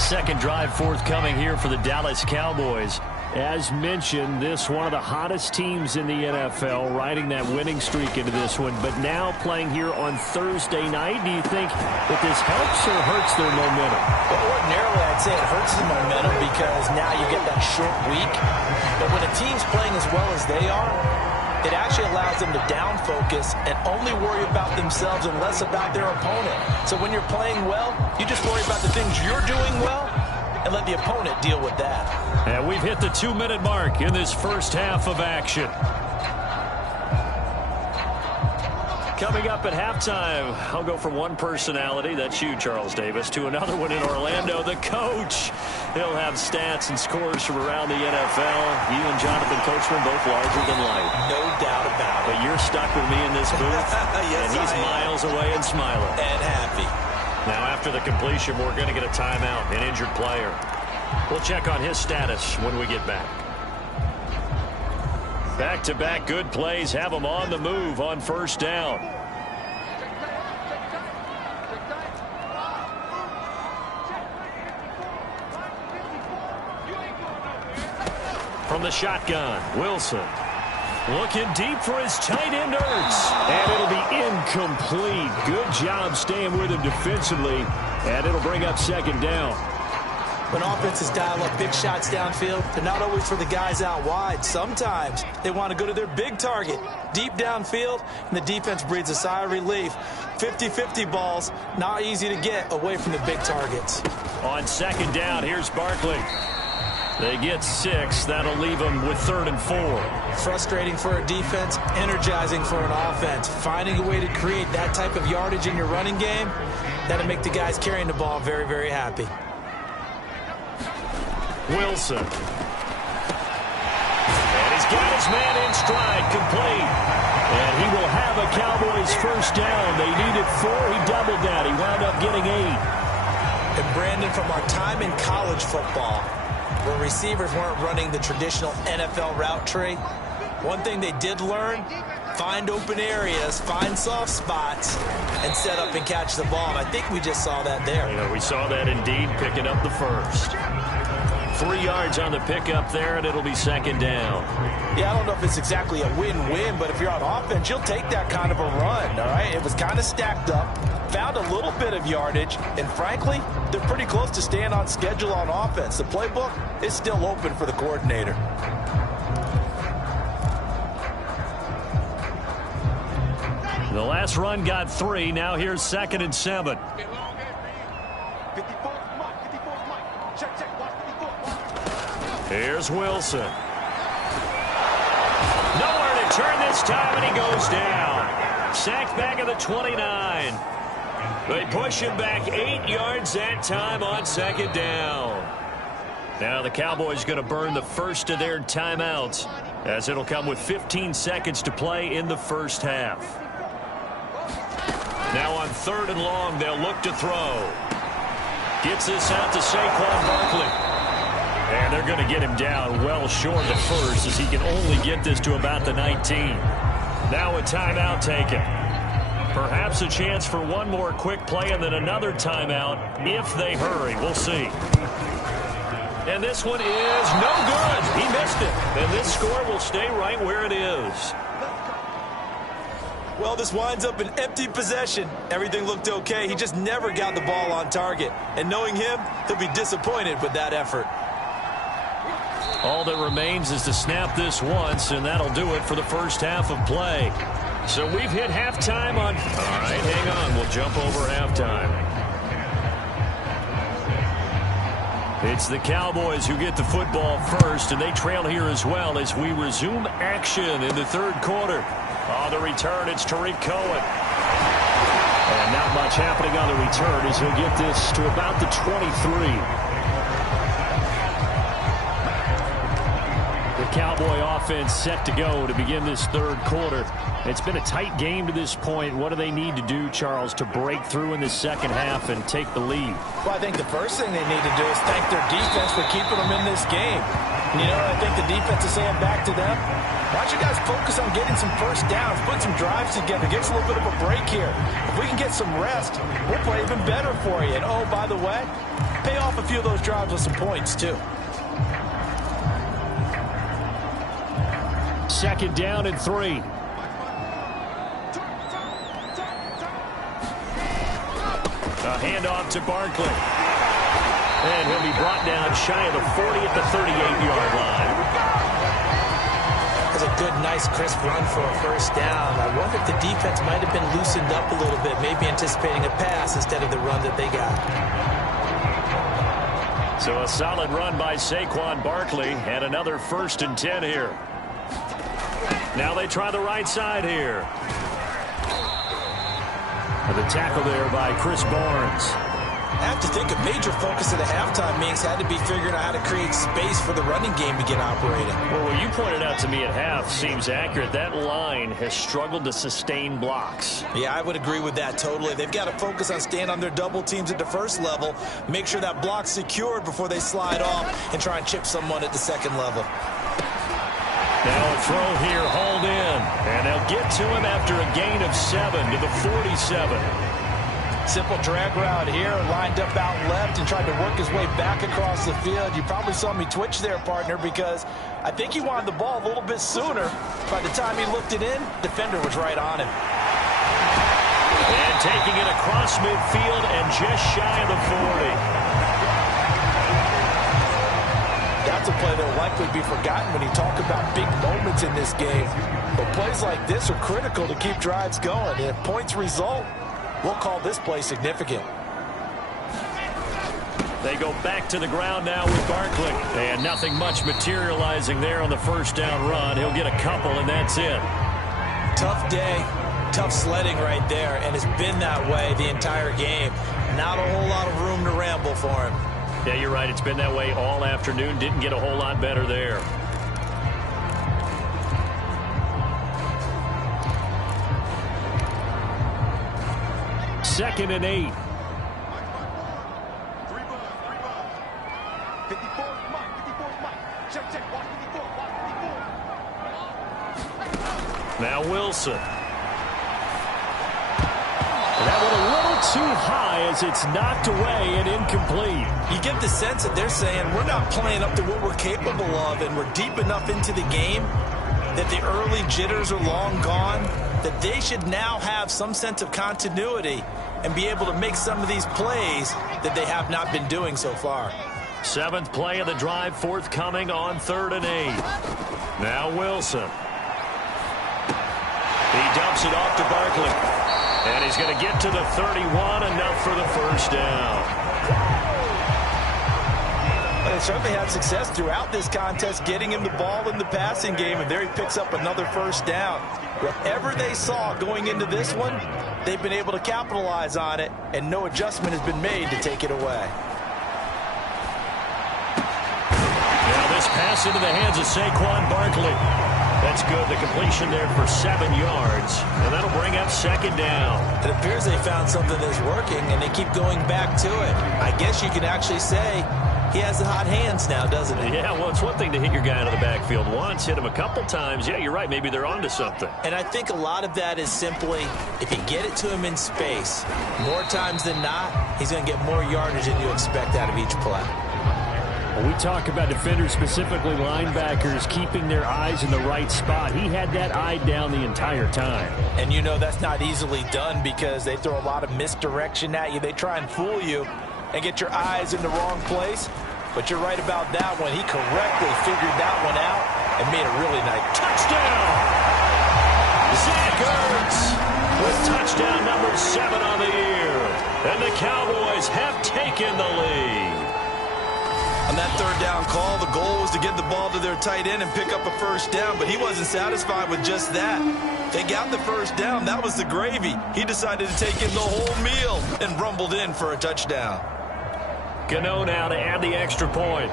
Second drive forthcoming here for the Dallas Cowboys. As mentioned, this one of the hottest teams in the NFL, riding that winning streak into this one, but now playing here on Thursday night. Do you think that this helps or hurts their momentum? Well, ordinarily, I'd say it hurts the momentum, because now you get that short week. But when a team's playing as well as they are, it actually allows them to down focus and only worry about themselves and less about their opponent. So when you're playing well, you just worry about the things you're doing well and let the opponent deal with that. And we've hit the 2-minute mark in this first half of action. Coming up at halftime, I'll go from one personality, that's you, Charles Davis, to another one in Orlando, the coach. He'll have stats and scores from around the NFL. You and Jonathan Coachman both larger than life. No doubt about it. But you're stuck with me in this booth, yes, and he's miles away and smiling. And happy. Now, after the completion, we're going to get a timeout, an injured player. We'll check on his status when we get back. Back-to-back good plays have them on the move on first down. From the shotgun, Wilson. Looking deep for his tight end, Ertz. And it'll be incomplete. Good job staying with him defensively. And it'll bring up second down. When offenses dial up big shots downfield, they're not always for the guys out wide. Sometimes they want to go to their big target, deep downfield, and the defense breathes a sigh of relief. 50-50 balls, not easy to get away from the big targets. On second down, here's Barkley. They get 6. That'll leave them with 3rd and 4. Frustrating for a defense, energizing for an offense. Finding a way to create that type of yardage in your running game, that'll make the guys carrying the ball very, very happy. Wilson. And he's got his man in stride, complete. And he will have a Cowboys first down. They needed 4. He doubled that. He wound up getting 8. And Brandon, from our time in college football, where receivers weren't running the traditional NFL route tree, one thing they did learn, find open areas, find soft spots, and set up and catch the ball. And I think we just saw that there. Yeah, we saw that indeed, picking up the first. 3 yards on the pickup there, and it'll be second down. Yeah, I don't know if it's exactly a win-win, but if you're on offense, you'll take that kind of a run, all right? It was kind of stacked up, found a little bit of yardage, and frankly, they're pretty close to staying on schedule on offense. The playbook is still open for the coordinator. The last run got 3. Now here's 2nd and 7. Here's Wilson. Nowhere to turn this time, and he goes down. Sacked back at the 29. They push him back 8 yards that time on second down. Now the Cowboys going to burn the first of their timeouts, as it'll come with 15 seconds to play in the first half. Now on 3rd and long, they'll look to throw. Gets this out to Saquon Barkley. And they're going to get him down well short of the first, as he can only get this to about the 19. Now a timeout taken. Perhaps a chance for one more quick play and then another timeout if they hurry. We'll see. And this one is no good. He missed it. And this score will stay right where it is. Well, this winds up an empty possession. Everything looked okay. He just never got the ball on target. And knowing him, he'll be disappointed with that effort. All that remains is to snap this once, and that'll do it for the first half of play. So we've hit halftime on... All right, hang on. We'll jump over halftime. It's the Cowboys who get the football first, and they trail here as well as we resume action in the 3rd quarter. On the return, it's Tariq Cohen. And not much happening on the return as he'll get this to about the 23. The Cowboy offense set to go to begin this 3rd quarter. It's been a tight game to this point. What do they need to do, Charles, to break through in the second half and take the lead? Well, I think the first thing they need to do is thank their defense for keeping them in this game. You know, I think the defense is saying back to them, why don't you guys focus on getting some first downs, put some drives together, give us a little bit of a break here. If we can get some rest, we'll play even better for you. And, oh, by the way, pay off a few of those drives with some points, too. 2nd down and 3. A handoff to Barkley. And he'll be brought down shy of the 40 at the 38-yard line. That's a good, nice, crisp run for a first down. I wonder if the defense might have been loosened up a little bit, maybe anticipating a pass instead of the run that they got. So a solid run by Saquon Barkley, and another 1st and 10 here. Now they try the right side here. And the tackle there by Chris Barnes. I have to think a major focus of the halftime meetings had to be figuring out how to create space for the running game to get operating. Well, what you pointed out to me at half seems accurate. That line has struggled to sustain blocks. Yeah, I would agree with that totally. They've got to focus on staying on their double teams at the first level, make sure that block's secured before they slide off and try and chip someone at the second level. Now a throw here, hauled in. And they'll get to him after a gain of 7 to the 47. Simple drag route here, lined up out left and tried to work his way back across the field. You probably saw me twitch there, partner, because I think he wanted the ball a little bit sooner. By the time he looked it in, defender was right on him. And taking it across midfield and just shy of the 40. That's a play that will likely be forgotten when you talk about big moments in this game. But plays like this are critical to keep drives going. And if points result, we'll call this play significant. They go back to the ground now with Barkley. And nothing much materializing there on the first down run. He'll get a couple, and that's it. Tough day, tough sledding right there, and it's been that way the entire game. Not a whole lot of room to ramble for him. Yeah, you're right. It's been that way all afternoon. Didn't get a whole lot better there. Second and 8. 54, Mike. 54, Mike. Check. Watch 54. Watch 54. Now Wilson. That one a little too high as it's knocked away and incomplete. You get the sense that they're saying we're not playing up to what we're capable of, and we're deep enough into the game that the early jitters are long gone, that they should now have some sense of continuity and be able to make some of these plays that they have not been doing so far. Seventh play of the drive forthcoming on 3rd and 8. Now Wilson. He dumps it off to Barkley. And he's going to get to the 31, enough for the first down. They certainly had success throughout this contest getting him the ball in the passing game, and there he picks up another first down. Whatever they saw going into this one, they've been able to capitalize on it, and no adjustment has been made to take it away. Now this pass into the hands of Saquon Barkley. That's good. The completion there for 7 yards, and that'll bring up second down. It appears they found something that's working, and they keep going back to it. I guess you can actually say he has the hot hands now, doesn't he? Yeah, well, it's one thing to hit your guy out of the backfield once, hit him a couple times. Yeah, you're right. Maybe they're onto something. And I think a lot of that is simply if you get it to him in space, more times than not, he's going to get more yardage than you expect out of each play. When we talk about defenders, specifically linebackers, keeping their eyes in the right spot, he had that eye down the entire time. And you know that's not easily done because they throw a lot of misdirection at you. They try and fool you and get your eyes in the wrong place. But you're right about that one. He correctly figured that one out and made a really nice touchdown. Zach Ertz with touchdown number 7 on the year. And the Cowboys have taken the lead. On that 3rd down call, the goal was to get the ball to their tight end and pick up a first down, but he wasn't satisfied with just that. They got the first down. That was the gravy. He decided to take in the whole meal and rumbled in for a touchdown. Gano now to add the extra point.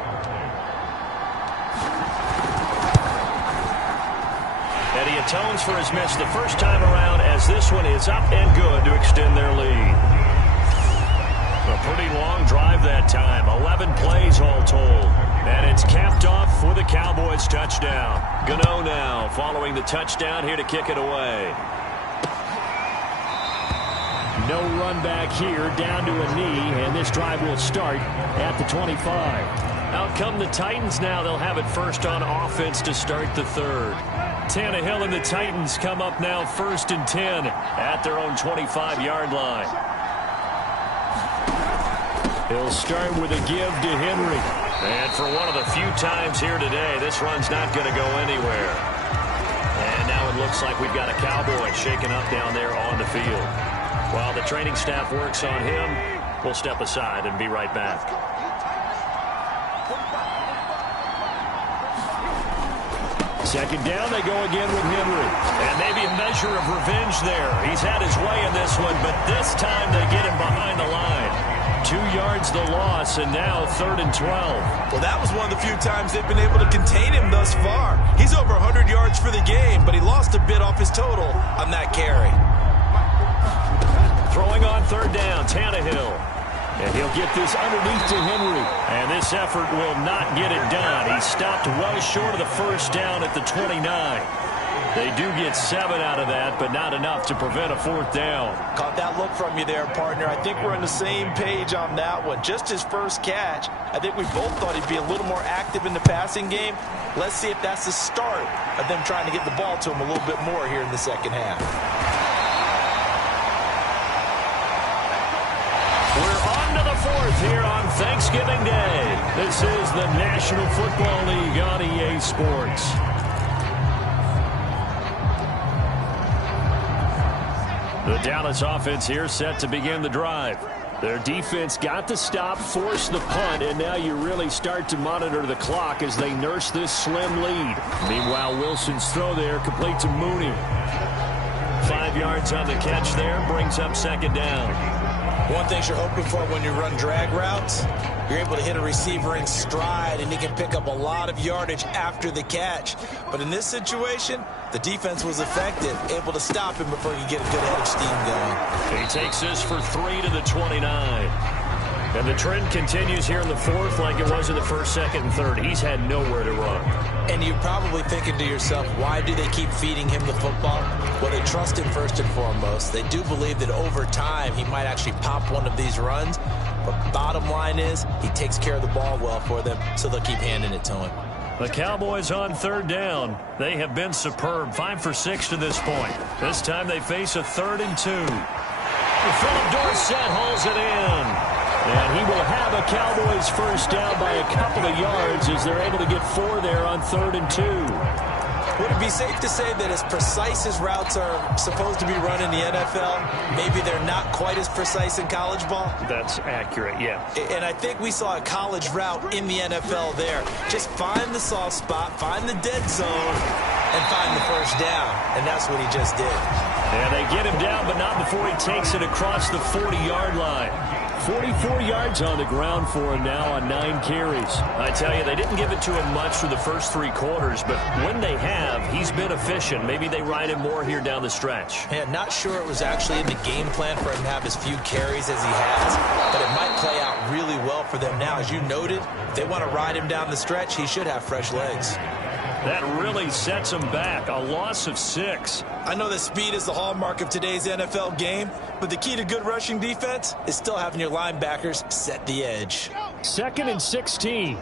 And he atones for his miss the first time around as this one is up and good to extend their lead. A pretty long drive that time. 11 plays all told. And it's capped off with a Cowboys touchdown. Gano now following the touchdown here to kick it away. No run back here, down to a knee, and this drive will start at the 25. Out come the Titans now. They'll have it first on offense to start the 3rd. Tannehill and the Titans come up now 1st and 10 at their own 25-yard line. He'll start with a give to Henry. And for one of the few times here today, this run's not going to go anywhere. And now it looks like we've got a Cowboy shaking up down there on the field. While the training staff works on him, we'll step aside and be right back. Second down, they go again with Henry. And maybe a measure of revenge there. He's had his way in this one, but this time they get him behind the line. 2 yards the loss, and now 3rd and 12. Well, that was one of the few times they've been able to contain him thus far. He's over 100 yards for the game, but he lost a bit off his total on that carry. Throwing on 3rd down, Tannehill. And he'll get this underneath to Henry. And this effort will not get it done. He stopped well short of the first down at the 29. They do get 7 out of that, but not enough to prevent a 4th down. Caught that look from you there, partner. I think we're on the same page on that one. Just his first catch. I think we both thought he'd be a little more active in the passing game. Let's see if that's the start of them trying to get the ball to him a little bit more here in the second half. We're on to the 4th here on Thanksgiving Day. This is the National Football League on EA Sports. The Dallas offense here set to begin the drive. Their defense got the stop, forced the punt, and now you really start to monitor the clock as they nurse this slim lead. Meanwhile, Wilson's throw there complete to Mooney. 5 yards on the catch there, brings up 2nd down. One thing you're hoping for when you run drag routes, you're able to hit a receiver in stride, and he can pick up a lot of yardage after the catch. But in this situation, the defense was effective, able to stop him before he could get a good head of steam going. He takes this for 3 to the 29. And the trend continues here in the 4th like it was in the 1st, 2nd, and 3rd. He's had nowhere to run. And you're probably thinking to yourself, why do they keep feeding him the football? Well, they trust him first and foremost. They do believe that over time he might actually pop one of these runs. But bottom line is he takes care of the ball well for them, so they'll keep handing it to him. The Cowboys on 3rd down. They have been superb, 5 for 6 to this point. This time they face a 3rd and 2. Philip Dorsett hauls it in. And he will have a Cowboys first down by a couple of yards as they're able to get 4 there on 3rd and 2. Would it be safe to say that as precise as routes are supposed to be run in the NFL, maybe they're not quite as precise in college ball? That's accurate, yeah. And I think we saw a college route in the NFL there. Just find the soft spot, find the dead zone, and find the first down. And that's what he just did. And they get him down, but not before he takes it across the 40-yard line. 44 yards on the ground for him now on 9 carries. I tell you, they didn't give it to him much for the first 3 quarters, but when they have, he's been efficient. Maybe they ride him more here down the stretch. Yeah, not sure it was actually in the game plan for him to have as few carries as he has, but it might play out really well for them now. As you noted, if they want to ride him down the stretch, he should have fresh legs. That really sets him back. A loss of 6. I know that speed is the hallmark of today's NFL game, but the key to good rushing defense is still having your linebackers set the edge. 2nd and 16.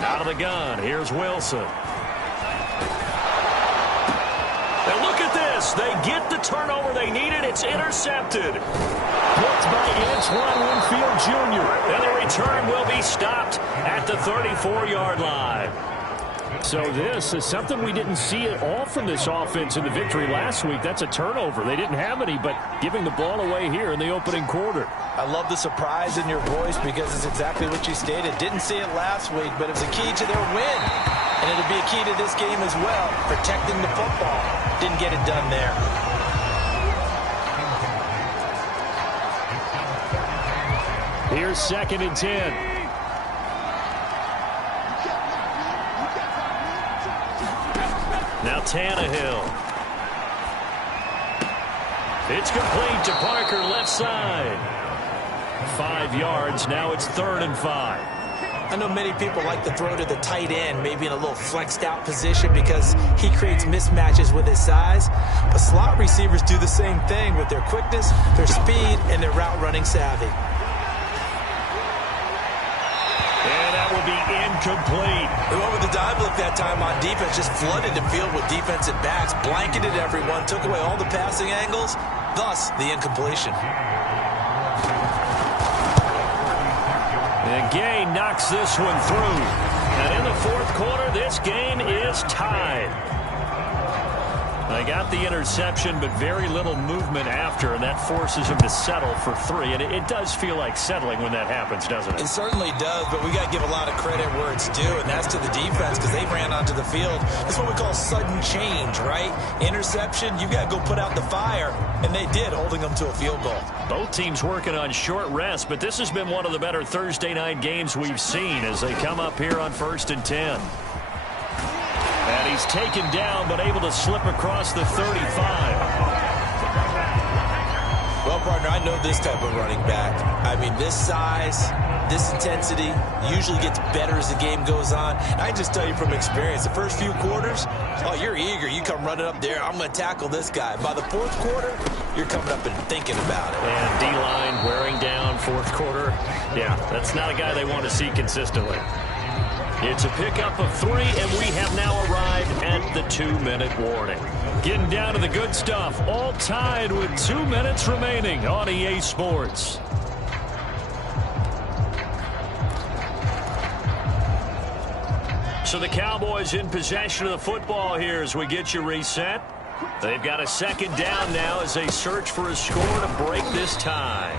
Out of the gun, here's Wilson. And look at this. They get the turnover they needed. It's intercepted. Picked by Antoine Winfield Jr. And the return will be stopped at the 34-yard line. So this is something we didn't see at all from this offense in the victory last week. That's a turnover. They didn't have any, but giving the ball away here in the opening quarter. I love the surprise in your voice because it's exactly what you stated. Didn't see it last week, but it was a key to their win. And it'll be a key to this game as well, protecting the football. Didn't get it done there. Here's 2nd and 10. Now Tannehill. It's complete to Parker, left side. 5 yards. Now it's 3rd and 5. I know many people like to throw to the tight end, maybe in a little flexed out position because he creates mismatches with his size. But slot receivers do the same thing with their quickness, their speed, and their route running savvy. And that will be incomplete. They went with the dive look that time on defense, just flooded the field with defensive backs, blanketed everyone, took away all the passing angles, thus the incompletion. And Gay knocks this one through. And in the 4th quarter, this game is tied. They got the interception, but very little movement after, and that forces him to settle for 3. And it does feel like settling when that happens, doesn't it? It certainly does, but we got to give a lot of credit where it's due, and that's to the defense because they ran onto the field. That's what we call sudden change, right? Interception, you got to go put out the fire, and they did, holding them to a field goal. Both teams working on short rest, but this has been one of the better Thursday night games we've seen as they come up here on 1st and 10. And he's taken down, but able to slip across the 35. Well, partner, I know this type of running back. I mean, this size, this intensity usually gets better as the game goes on. And I can just tell you from experience, the first few quarters, oh, you're eager. You come running up there, I'm going to tackle this guy. By the fourth quarter, you're coming up and thinking about it. And D-line wearing down fourth quarter. Yeah, that's not a guy they want to see consistently. It's a pickup of 3, and we have now arrived at the 2-minute warning. Getting down to the good stuff, all tied with 2 minutes remaining on EA Sports. So the Cowboys in possession of the football here as we get you reset. They've got a second down now as they search for a score to break this tie.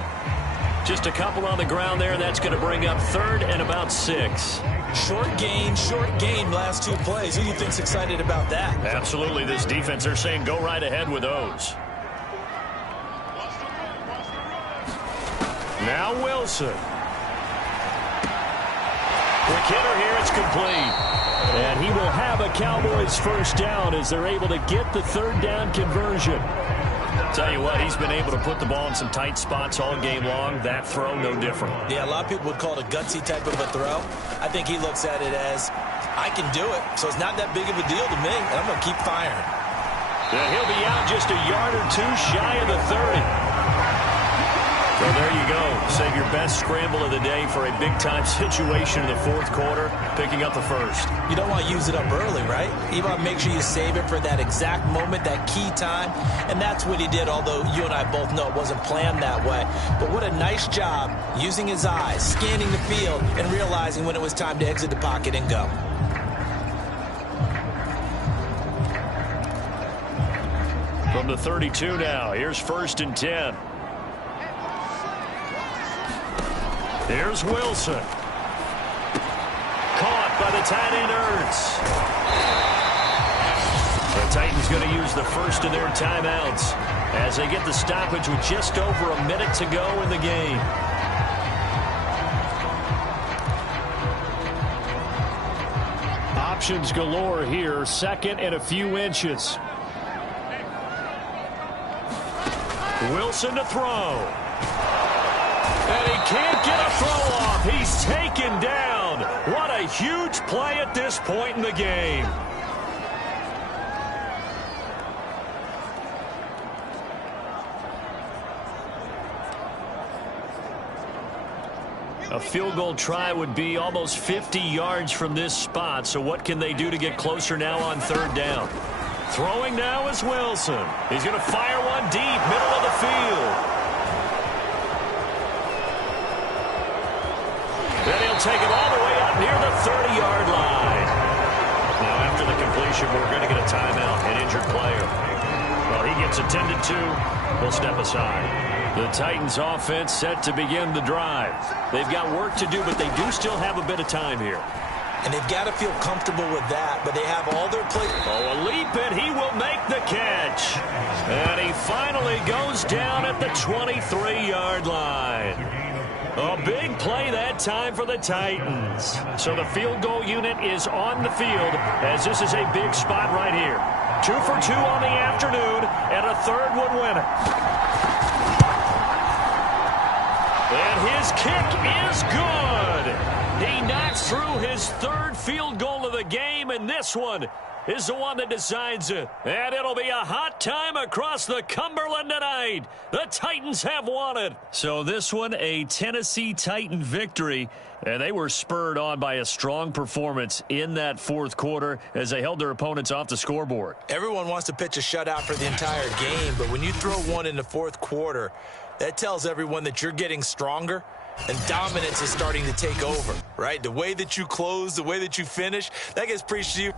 Just a couple on the ground there, and that's going to bring up 3rd and about 6. Short gain last 2 plays. Who do you think's excited about that? Absolutely. This defense, they're saying go right ahead with those. Now Wilson. Quick hitter here, it's complete. And he will have a Cowboys first down as they're able to get the 3rd down conversion. Tell you what, he's been able to put the ball in some tight spots all game long. That throw, no different. Yeah, a lot of people would call it a gutsy type of a throw. I think he looks at it as, I can do it, so it's not that big of a deal to me, and I'm going to keep firing. And he'll be out just a yard or 2 shy of the 30. Well, there you go. Save your best scramble of the day for a big-time situation in the fourth quarter, picking up the first. You don't want to use it up early, right? You want to make sure you save it for that exact moment, that key time, and that's what he did, although you and I both know it wasn't planned that way. But what a nice job using his eyes, scanning the field, and realizing when it was time to exit the pocket and go. From the 32 now, here's 1st and 10. Here's Wilson. Caught by the tight end Ertz. The Titans going to use the first of their timeouts as they get the stoppage with just over a minute to go in the game. Options galore here. 2nd and a few inches. Wilson to throw. And he can't get a throw off. He's taken down. What a huge play at this point in the game. A field goal try would be almost 50 yards from this spot. So what can they do to get closer now on 3rd down? Throwing now is Wilson. He's going to fire one deep, middle of the field. Then he'll take it all the way up near the 30-yard line. Now, after the completion, we're going to get a timeout, an injured player. Well, he gets attended to. We'll step aside. The Titans offense set to begin the drive. They've got work to do, but they do still have a bit of time here. And they've got to feel comfortable with that, but they have all their play. Oh, a leap, and he will make the catch. And he finally goes down at the 23-yard line. A big play that time for the Titans. So the field goal unit is on the field as this is a big spot right here. 2 for 2 on the afternoon, and a 3rd would win it. And his kick is good. He knocks through his 3rd field goal of the game, and this one is the one that decides it. And it'll be a hot time across the Cumberland tonight. The Titans have won it. So this one, a Tennessee Titan victory. And they were spurred on by a strong performance in that 4th quarter as they held their opponents off the scoreboard. Everyone wants to pitch a shutout for the entire game, but when you throw one in the 4th quarter, that tells everyone that you're getting stronger. And dominance is starting to take over, right? The way that you close, the way that you finish, that gets preached to you.